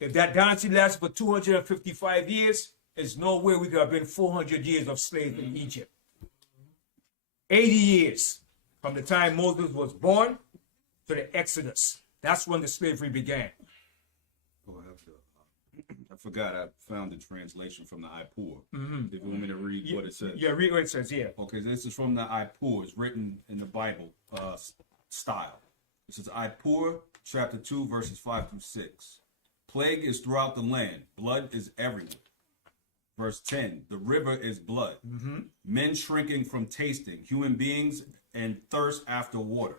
if that dynasty lasted for 255 years, there's no way we could have been 400 years of slavery in Egypt. 80 years from the time Moses was born to the Exodus. That's when the slavery began. Oh, I forgot I found the translation from the Ipur. If you want me to read what it says. Yeah, read what it says, yeah. Okay, this is from the Ipur. It's written in the Bible style. It says Ipur, chapter 2, verses 5 through 6. Plague is throughout the land. Blood is everywhere. Verse 10, the river is blood. Men shrinking from tasting. Human beings and thirst after water.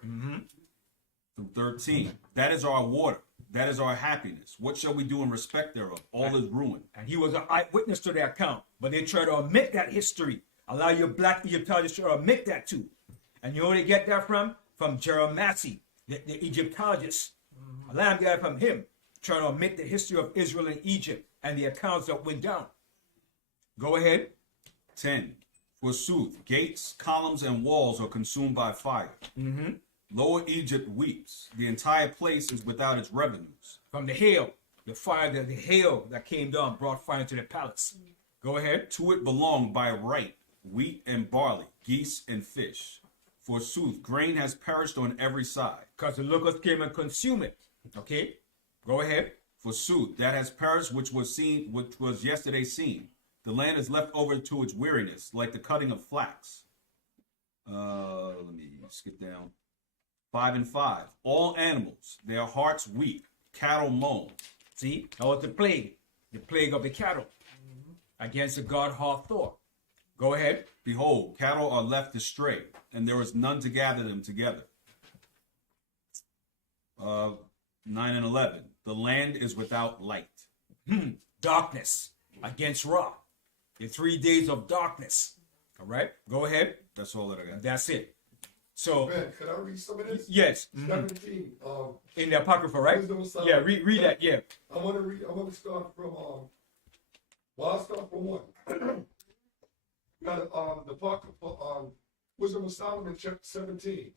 Through 13, that is our water. That is our happiness. What shall we do in respect thereof? All is ruined. And he was an eyewitness to their account. But they try to omit that history. Allow your black Egyptologists to omit that too. And you know where they get that from? From Jeremiah, the Egyptologist. Allow them to get it from him. Trying to omit the history of Israel and Egypt and the accounts that went down. Go ahead. 10. Forsooth, gates, columns, and walls are consumed by fire. Lower Egypt weeps. The entire place is without its revenues. From the hail, the fire, the hail that came down brought fire to the palace. Go ahead. To it belong by right wheat and barley, geese and fish. Forsooth, grain has perished on every side. Because the locusts came and consumed it. Okay. Go ahead. Forsooth, that has perished which was yesterday seen. The land is left over to its weariness, like the cutting of flax. Let me skip down. 5 and 5. All animals, their hearts weep. Cattle moan. See, that was the plague of the cattle against the god Hathor. Go ahead. Behold, cattle are left astray, and there is none to gather them together. 9 and 11. The land is without light. Darkness against Ra. The 3 days of darkness. All right. Go ahead. That's all that I got. That's it. So, Ben, can I read some of this? yes. 17. In the Apocrypha, right? Wisdom of Yeah, Solomon. read that. Yeah. I want to start from I'll start from 1. The Apocrypha Wisdom of Solomon, chapter 17.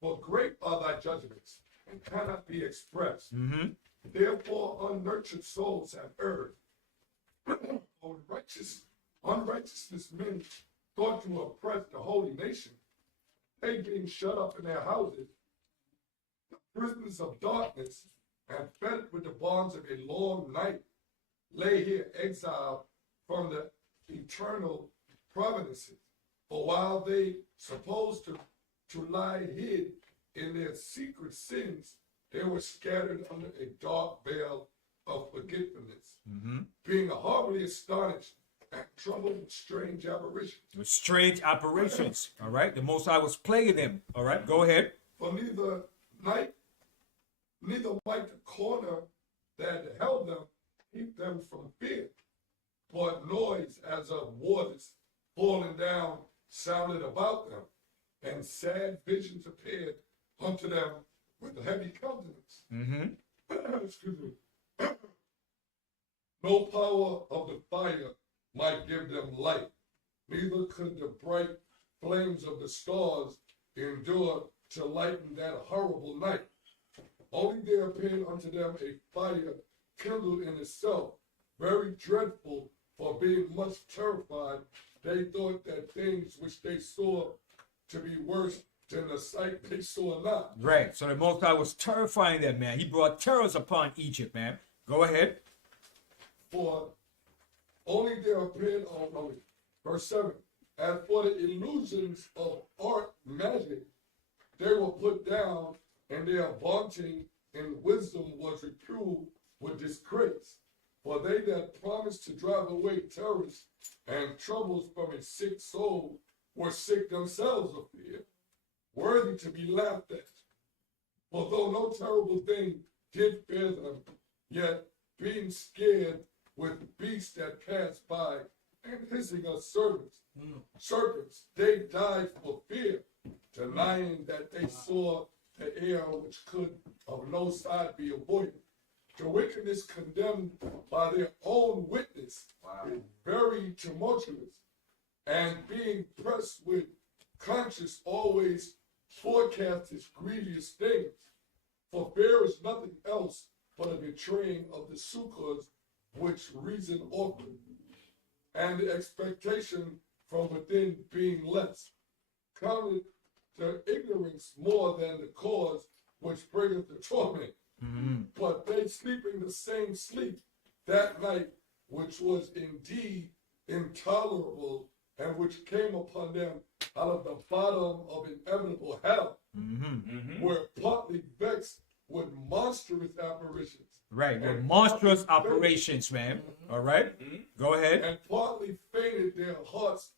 For great are thy judgments, and cannot be expressed. Therefore unnurtured souls have erred. Unrighteousness men thought to oppress the holy nation. They being shut up in their houses, the prisoners of darkness, and fed with the bonds of a long night, lay here exiled from the eternal providences. For while they supposed to lie hid in their secret sins, they were scattered under a dark veil of forgetfulness, being horribly astonished and troubled with strange aberrations. With strange apparitions. All right. The Most High was plaguing them. All right. Go ahead. For neither might the corner that held them keep them from fear, but noise as of waters falling down sounded about them, and sad visions appeared unto them with a heavy countenance. Excuse me. No power of the fire might give them light, neither could the bright flames of the stars endure to lighten that horrible night. Only there appeared unto them a fire kindled in itself, very dreadful, for being much terrified, they thought that things which they saw to be worse than the sight they saw not. Right. So the Most High was terrifying them, man. He brought terrors upon Egypt, man. Go ahead. For only there appeared verse 7. As for the illusions of art magic, they were put down, and their vaunting in wisdom was reproved with disgrace. For they that promised to drive away terrors and troubles from a sick soul were sick themselves of fear, worthy to be laughed at. For though no terrible thing did fear them, yet being scared with beasts that passed by and hissing of serpents, they died for fear, denying that they saw the air which could of no side be avoided. The wickedness condemned by their own witness is very tumultuous, and being pressed with conscience always forecasts its grievous things. For fear is nothing else but a betraying of the succors which reason offered, and the expectation from within being less, counted the ignorance more than the cause which bringeth the torment. But they sleeping the same sleep that night, which was indeed intolerable, and which came upon them out of the bottom of inevitable hell, were partly vexed with monstrous apparitions. Right. With monstrous operations, man. All right. Go ahead. And partly fainted, their hearts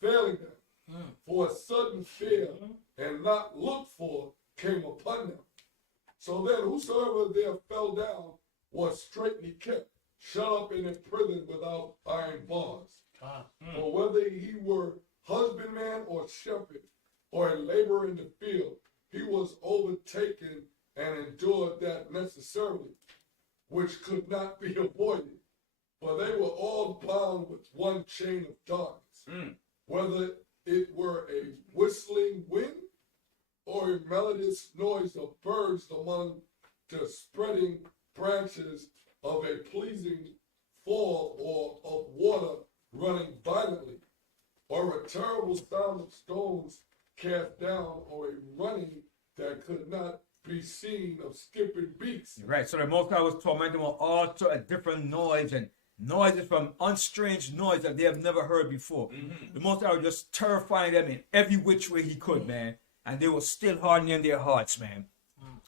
failing them, for a sudden fear and not looked for came upon them. So then whosoever there fell down was straitly kept, shut up in a prison without iron bars. For whether he were husbandman or shepherd, or a laborer in the field, he was overtaken and endured that necessarily, which could not be avoided. for they were all bound with one chain of darkness, whether it were a whistling wind or a melodious noise of birds among the spreading branches of a pleasing fall or of water running violently, or a terrible sound of stones cast down, or a running that could not be seen of skipping beasts. Right, so the Most High was tormenting them with all sorts of different noise and noises from unstrange noise that they have never heard before. The Most High was just terrifying them in every which way he could, man. And they were still hardening their hearts, man.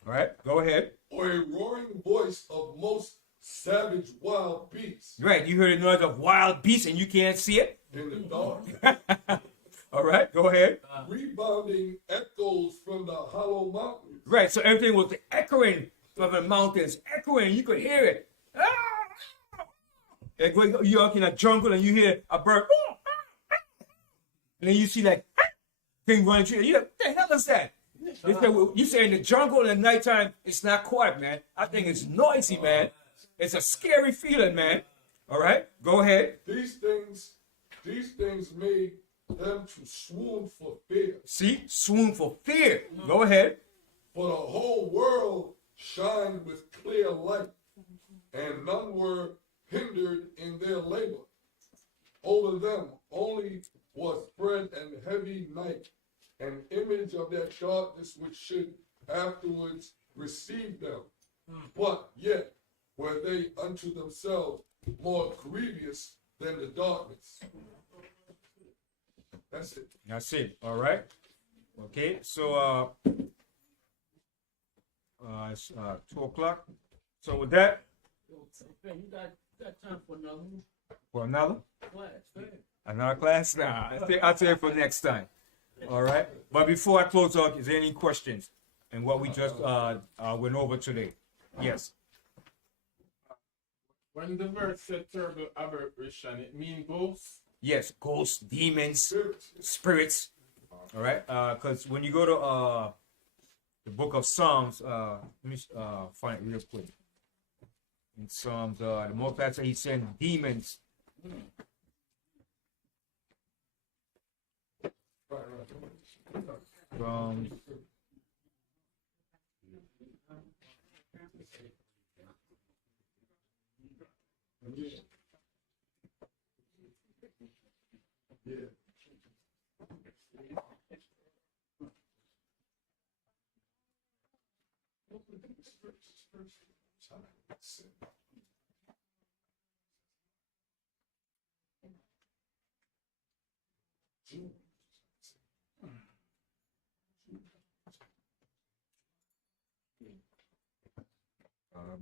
All right, go ahead. Or a roaring voice of most savage wild beasts Right, you heard the noise of wild beasts and you can't see it? in the dark, All right, go ahead. rebounding echoes from the hollow mountains. Right, so everything was echoing from the mountains, echoing, you could hear it. Like when you're in a jungle and you hear a bird, and then you see like thing running through, you're like, what the hell is that? They say, well, you say in the jungle in the nighttime, it's not quiet, man. I think it's noisy, man. It's a scary feeling, man. All right, go ahead. These things made them to swoon for fear. See, swoon for fear. Go ahead. For the whole world shined with clear light, and none were hindered in their labor. Over them only was spread an heavy night, an image of that darkness which should afterwards receive them. But yet were they unto themselves more grievous than the darkness. That's it. That's it. All right. Okay. So it's 2 o'clock. So with that, Okay, you got time for another one? for another Class, go ahead. another class. Nah, I'll tell you for next time. All right. But before I close out, is there any questions in what we just went over today? Yes. When the verse said terrible aberration, it means ghosts? Yes. Ghosts, demons, Spirits. spirits. All right. Because when you go to the book of Psalms, let me find it real quick. In Psalms, the Most High said he sent demons. From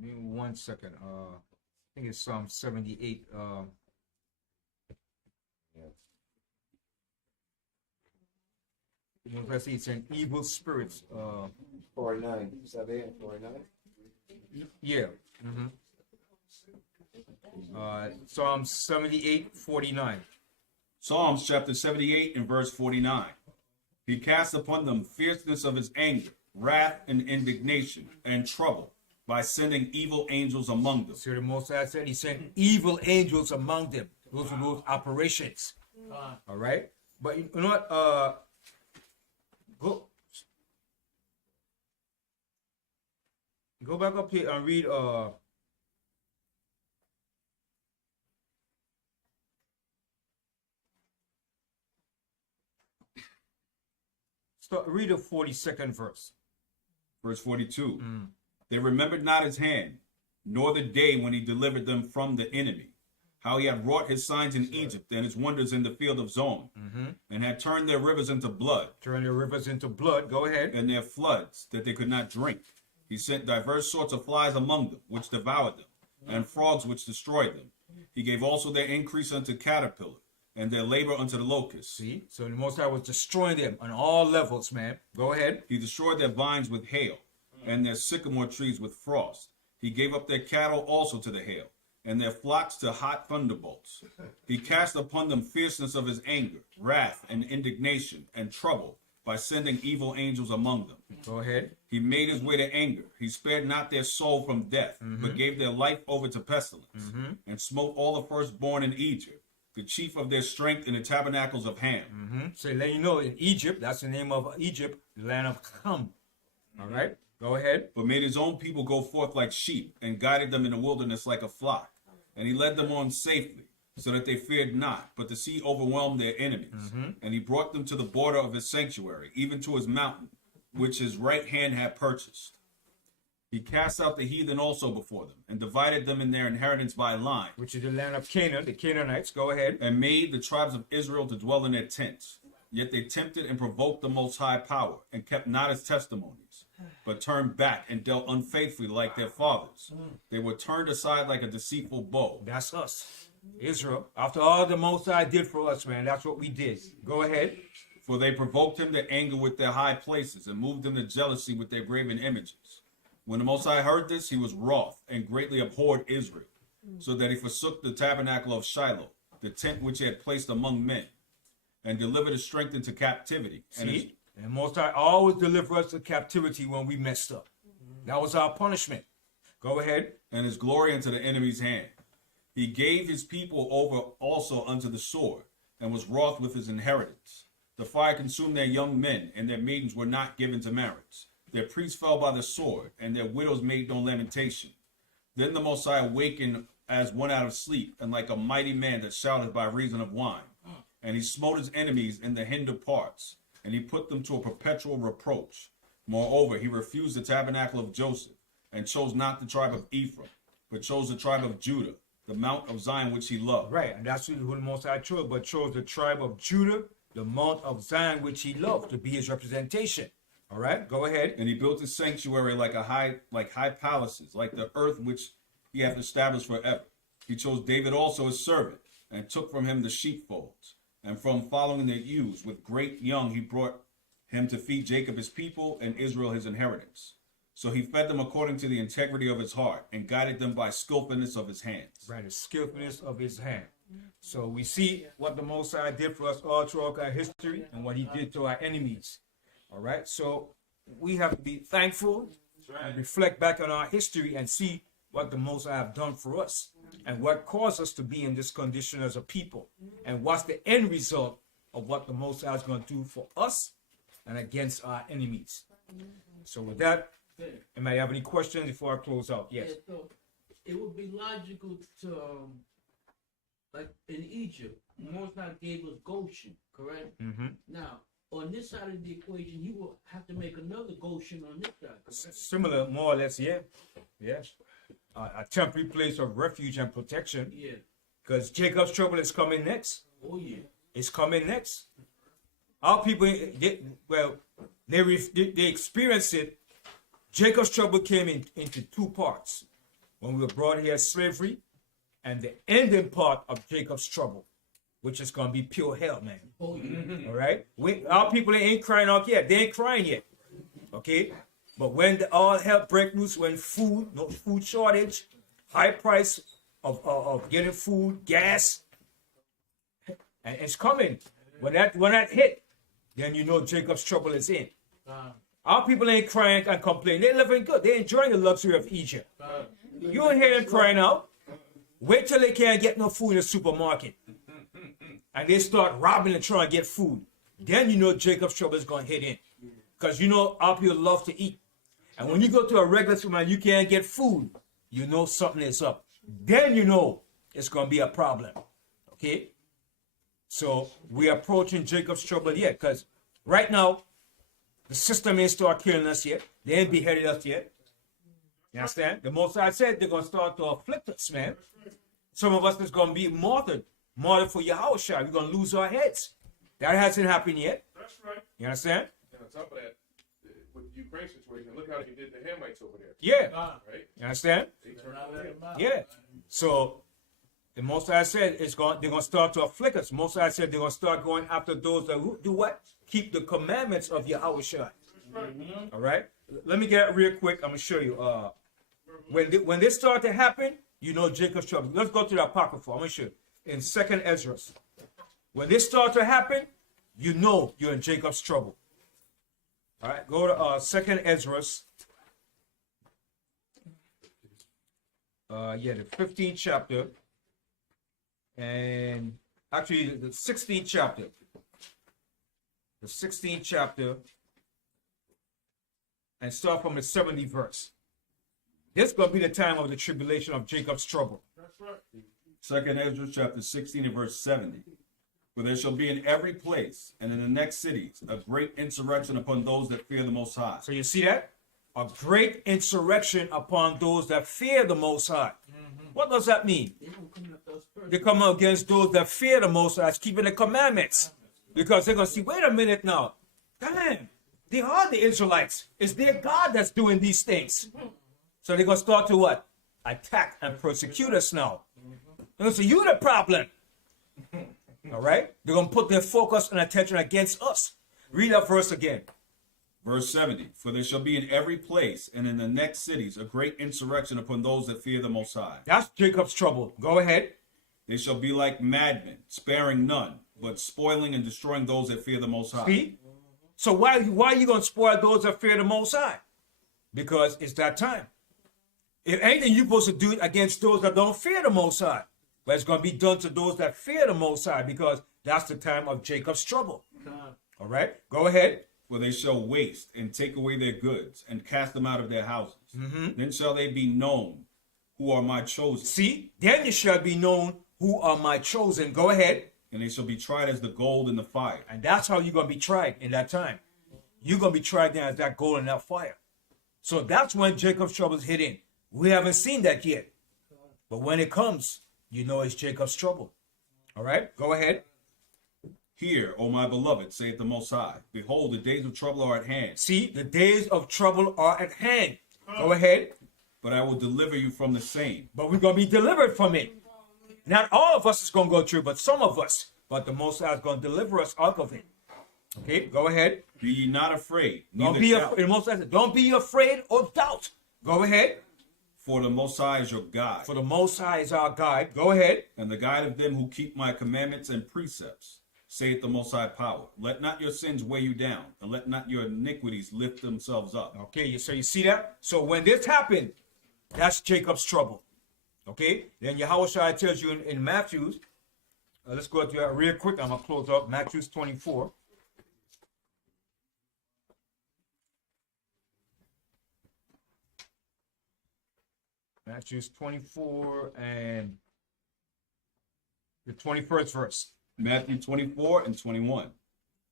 give me 1 second. I think it's Psalm 78. You know, let's see, it's an evil spirits. 49. 78, 49. Yeah. Psalm 78:49. Psalms chapter 78 and verse 49. He cast upon them fierceness of his anger, wrath and indignation, and trouble, by sending evil angels among them. So the Most High said he sent evil angels among them. Those are those operations. All right. But you know what? Go back up here and read read the 42nd verse. Verse 42. They remembered not his hand, nor the day when he delivered them from the enemy, how he had wrought his signs in Egypt and his wonders in the field of Zon, and had turned their rivers into blood, Turn your rivers into blood. Go ahead. and their floods that they could not drink. He sent diverse sorts of flies among them, which devoured them, and frogs which destroyed them. He gave also their increase unto caterpillar, and their labor unto the locust. See? So the Most High was destroying them on all levels, man. Go ahead. He destroyed their vines with hail, and their sycamore trees with frost. He gave up their cattle also to the hail, and their flocks to hot thunderbolts. He cast upon them fierceness of his anger, wrath and indignation, and trouble, by sending evil angels among them. Go ahead. He made his way to anger. He spared not their soul from death, but gave their life over to pestilence, and smote all the firstborn in Egypt, the chief of their strength in the tabernacles of Ham. So let you know, in Egypt, that's the name of Egypt, the land of Ham. All right, go ahead. But made his own people go forth like sheep, and guided them in the wilderness like a flock. And he led them on safely, so that they feared not, but the sea overwhelmed their enemies. And he brought them to the border of his sanctuary, even to his mountain, which his right hand had purchased. He cast out the heathen also before them, and divided them in their inheritance by line, Which is the land of Canaan, the Canaanites. Go ahead. and made the tribes of Israel to dwell in their tents. Yet they tempted and provoked the Most High power, and kept not his testimonies, but turned back and dealt unfaithfully like their fathers. They were turned aside like a deceitful bow. That's us, Israel. After all the Most High did for us, man, that's what we did. Go ahead. For they provoked him to anger with their high places, and moved him to jealousy with their graven images. When the Most High heard this, he was wroth, and greatly abhorred Israel, so that he forsook the tabernacle of Shiloh, the tent which he had placed among men, and delivered his strength into captivity. See? And Most High always deliver us to captivity when we messed up. That was our punishment. Go ahead. And his glory into the enemy's hand. He gave his people over also unto the sword, and was wroth with his inheritance. The fire consumed their young men, and their maidens were not given to marriage. Their priests fell by the sword, and their widows made no lamentation. Then the Most High awakened as one out of sleep, and like a mighty man that shouteth by reason of wine. And he smote his enemies in the hinder parts, and he put them to a perpetual reproach. Moreover, he refused the tabernacle of Joseph, and chose not the tribe of Ephraim, but chose the tribe of Judah, the mount of Zion which he loved. Right, and that's who the Most High chose, but chose the tribe of Judah, the mount of Zion which he loved, to be his representation. All right, go ahead. And he built his sanctuary like high palaces, like the earth which he hath established forever. He chose David also his servant, and took from him the sheepfolds. And from following the ewes with great young, he brought him to feed Jacob his people, and Israel his inheritance. So he fed them according to the integrity of his heart, and guided them by skillfulness of his hands. Right, the skillfulness of his hand. So we see what the Most High did for us all throughout our history, and what he did to our enemies. All right, so we have to be thankful and reflect back on our history and see what the Most High have done for us, and what caused us to be in this condition as a people, and what's the end result of what the Most High is going to do for us and against our enemies. So with that, anybody have any questions before I close out? Yes. Yeah, so it would be logical to, like in Egypt, Most High gave us Goshen, correct? Mm-hmm. Now, on this side of the equation, you will have to make another Goshen on this side, correct? Similar, more or less, yeah. Yes. A temporary place of refuge and protection. Yeah. Because Jacob's trouble is coming next. Oh, yeah. It's coming next. Our people, they experienced it. Jacob's trouble came into two parts. When we were brought here as slavery, and the ending part of Jacob's trouble, which is going to be pure hell, man. Oh, yeah. All right? Our people ain't crying out yet. They ain't crying yet. Okay? But when all hell break loose, when no food shortage, high price of getting food, gas, and it's coming. When that hit, then you know Jacob's trouble is in. Our people ain't crying and complaining. They're living good. They're enjoying the luxury of Egypt. You don't hear them crying out. Wait till they can't get no food in the supermarket. And they start robbing and trying to get food. Then you know Jacob's trouble is going to hit in. Because you know our people love to eat. And when you go to a regular supermarket and you can't get food, you know something is up. Then you know it's going to be a problem. Okay? So we're approaching Jacob's trouble yet. Because right now, the system ain't start killing us yet. They ain't beheaded us yet. You understand? The Most High said they're going to start to afflict us, man. Some of us is going to be martyred for Yahushua. We're going to lose our heads. That hasn't happened yet. That's right. You understand? And on top of that, with the Ukraine situation, look how they did the Hamites over there. Yeah. Right? You understand? They turned out there. Yeah. So the Most High said they're going to start to afflict us. Most High said they're going to start going after those that do what? Keep the commandments of Yahushua. All right? Let me get it real quick. I'm going to show you. When this start to happen, you know Jacob's trouble. Let's go to the Apocrypha. I'm going to show you. In 2nd Ezra. When this start to happen, you know you're in Jacob's trouble. All right, go to Second Ezra. The 15th chapter, and actually the 16th chapter. The 16th chapter, and start from the 70th verse. This is going to be the time of the tribulation of Jacob's trouble. That's right. Second Ezra chapter 16 and verse 70. For there shall be in every place and in the next cities a great insurrection upon those that fear the Most High. So you see that? A great insurrection upon those that fear the Most High. What does that mean? They don't come after us first. They come against those that fear the Most High, keeping the commandments. Because they're going to see, wait a minute now. Damn, they are the Israelites. It's their God that's doing these things. So they're going to start to what? Attack and persecute us now. They're going to say, you the problem. All right? They're going to put their focus and attention against us. Read that verse again. Verse 70. For there shall be in every place and in the next cities a great insurrection upon those that fear the Most High. That's Jacob's trouble. Go ahead. They shall be like madmen, sparing none, but spoiling and destroying those that fear the Most High. See? So why are you going to spoil those that fear the Most High? Because it's that time. If anything, you're supposed to do it against those that don't fear the Most High. But it's going to be done to those that fear the Most High, because that's the time of Jacob's trouble. All right? Go ahead. For they shall waste and take away their goods and cast them out of their houses. Then shall they be known who are my chosen. See? Then you shall be known who are my chosen. Go ahead. And they shall be tried as the gold in the fire. And that's how you're going to be tried in that time. You're going to be tried then as that gold in that fire. So that's when Jacob's troubles hit in. We haven't seen that yet. But when it comes, you know it's Jacob's trouble. All right? Go ahead. Hear, O my beloved, saith the Most High. Behold, the days of trouble are at hand. See, the days of trouble are at hand. Go ahead. But I will deliver you from the same. But we're going to be delivered from it. Not all of us is going to go through, but some of us. But the Most High is going to deliver us out of it. Okay, go ahead. Be ye not afraid, Don't neither be doubt. afraid. The Most High said, don't be afraid or doubt. Go ahead. For the Most High is your guide, For the Most High is our guide. Go ahead. and the guide of them who keep my commandments and precepts, saith the Most High power. Let not your sins weigh you down, and let not your iniquities lift themselves up. Okay, so you see that? So when this happened, that's Jacob's trouble. Okay? Then Yahushua tells you in Matthew, let's go to that real quick. I'm going to close up Matthew 24. Matthew 24 and the 21st verse. Matthew 24 and 21.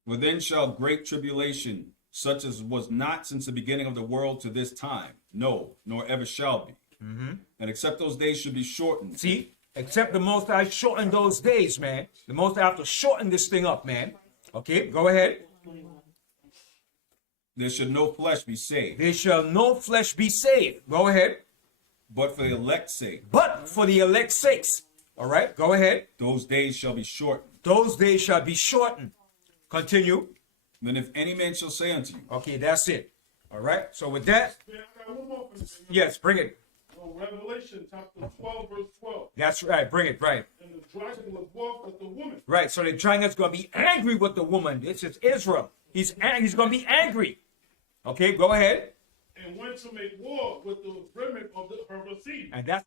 For then shall great tribulation, such as was not since the beginning of the world to this time, no, nor ever shall be. And except those days should be shortened. See? Except the Most High shorten those days, man. The Most High have to shorten this thing up, man. Okay, go ahead. There should no flesh be saved, There shall no flesh be saved. Go ahead. but for the elect's sake, But for the elect's sakes. All right, go ahead. those days shall be shortened. Those days shall be shortened. Continue. Then if any man shall say unto you, Okay, that's it. All right, so with that, Yeah, I got one more for this. yes, bring it. Revelation chapter 12, verse 12. That's right, bring it, right. And the dragon was wroth with the woman. Right, so the dragon's going to be angry with the woman. This is Israel. He's going to be angry. Okay, go ahead. And went to make war with the remnant of her seed. And that's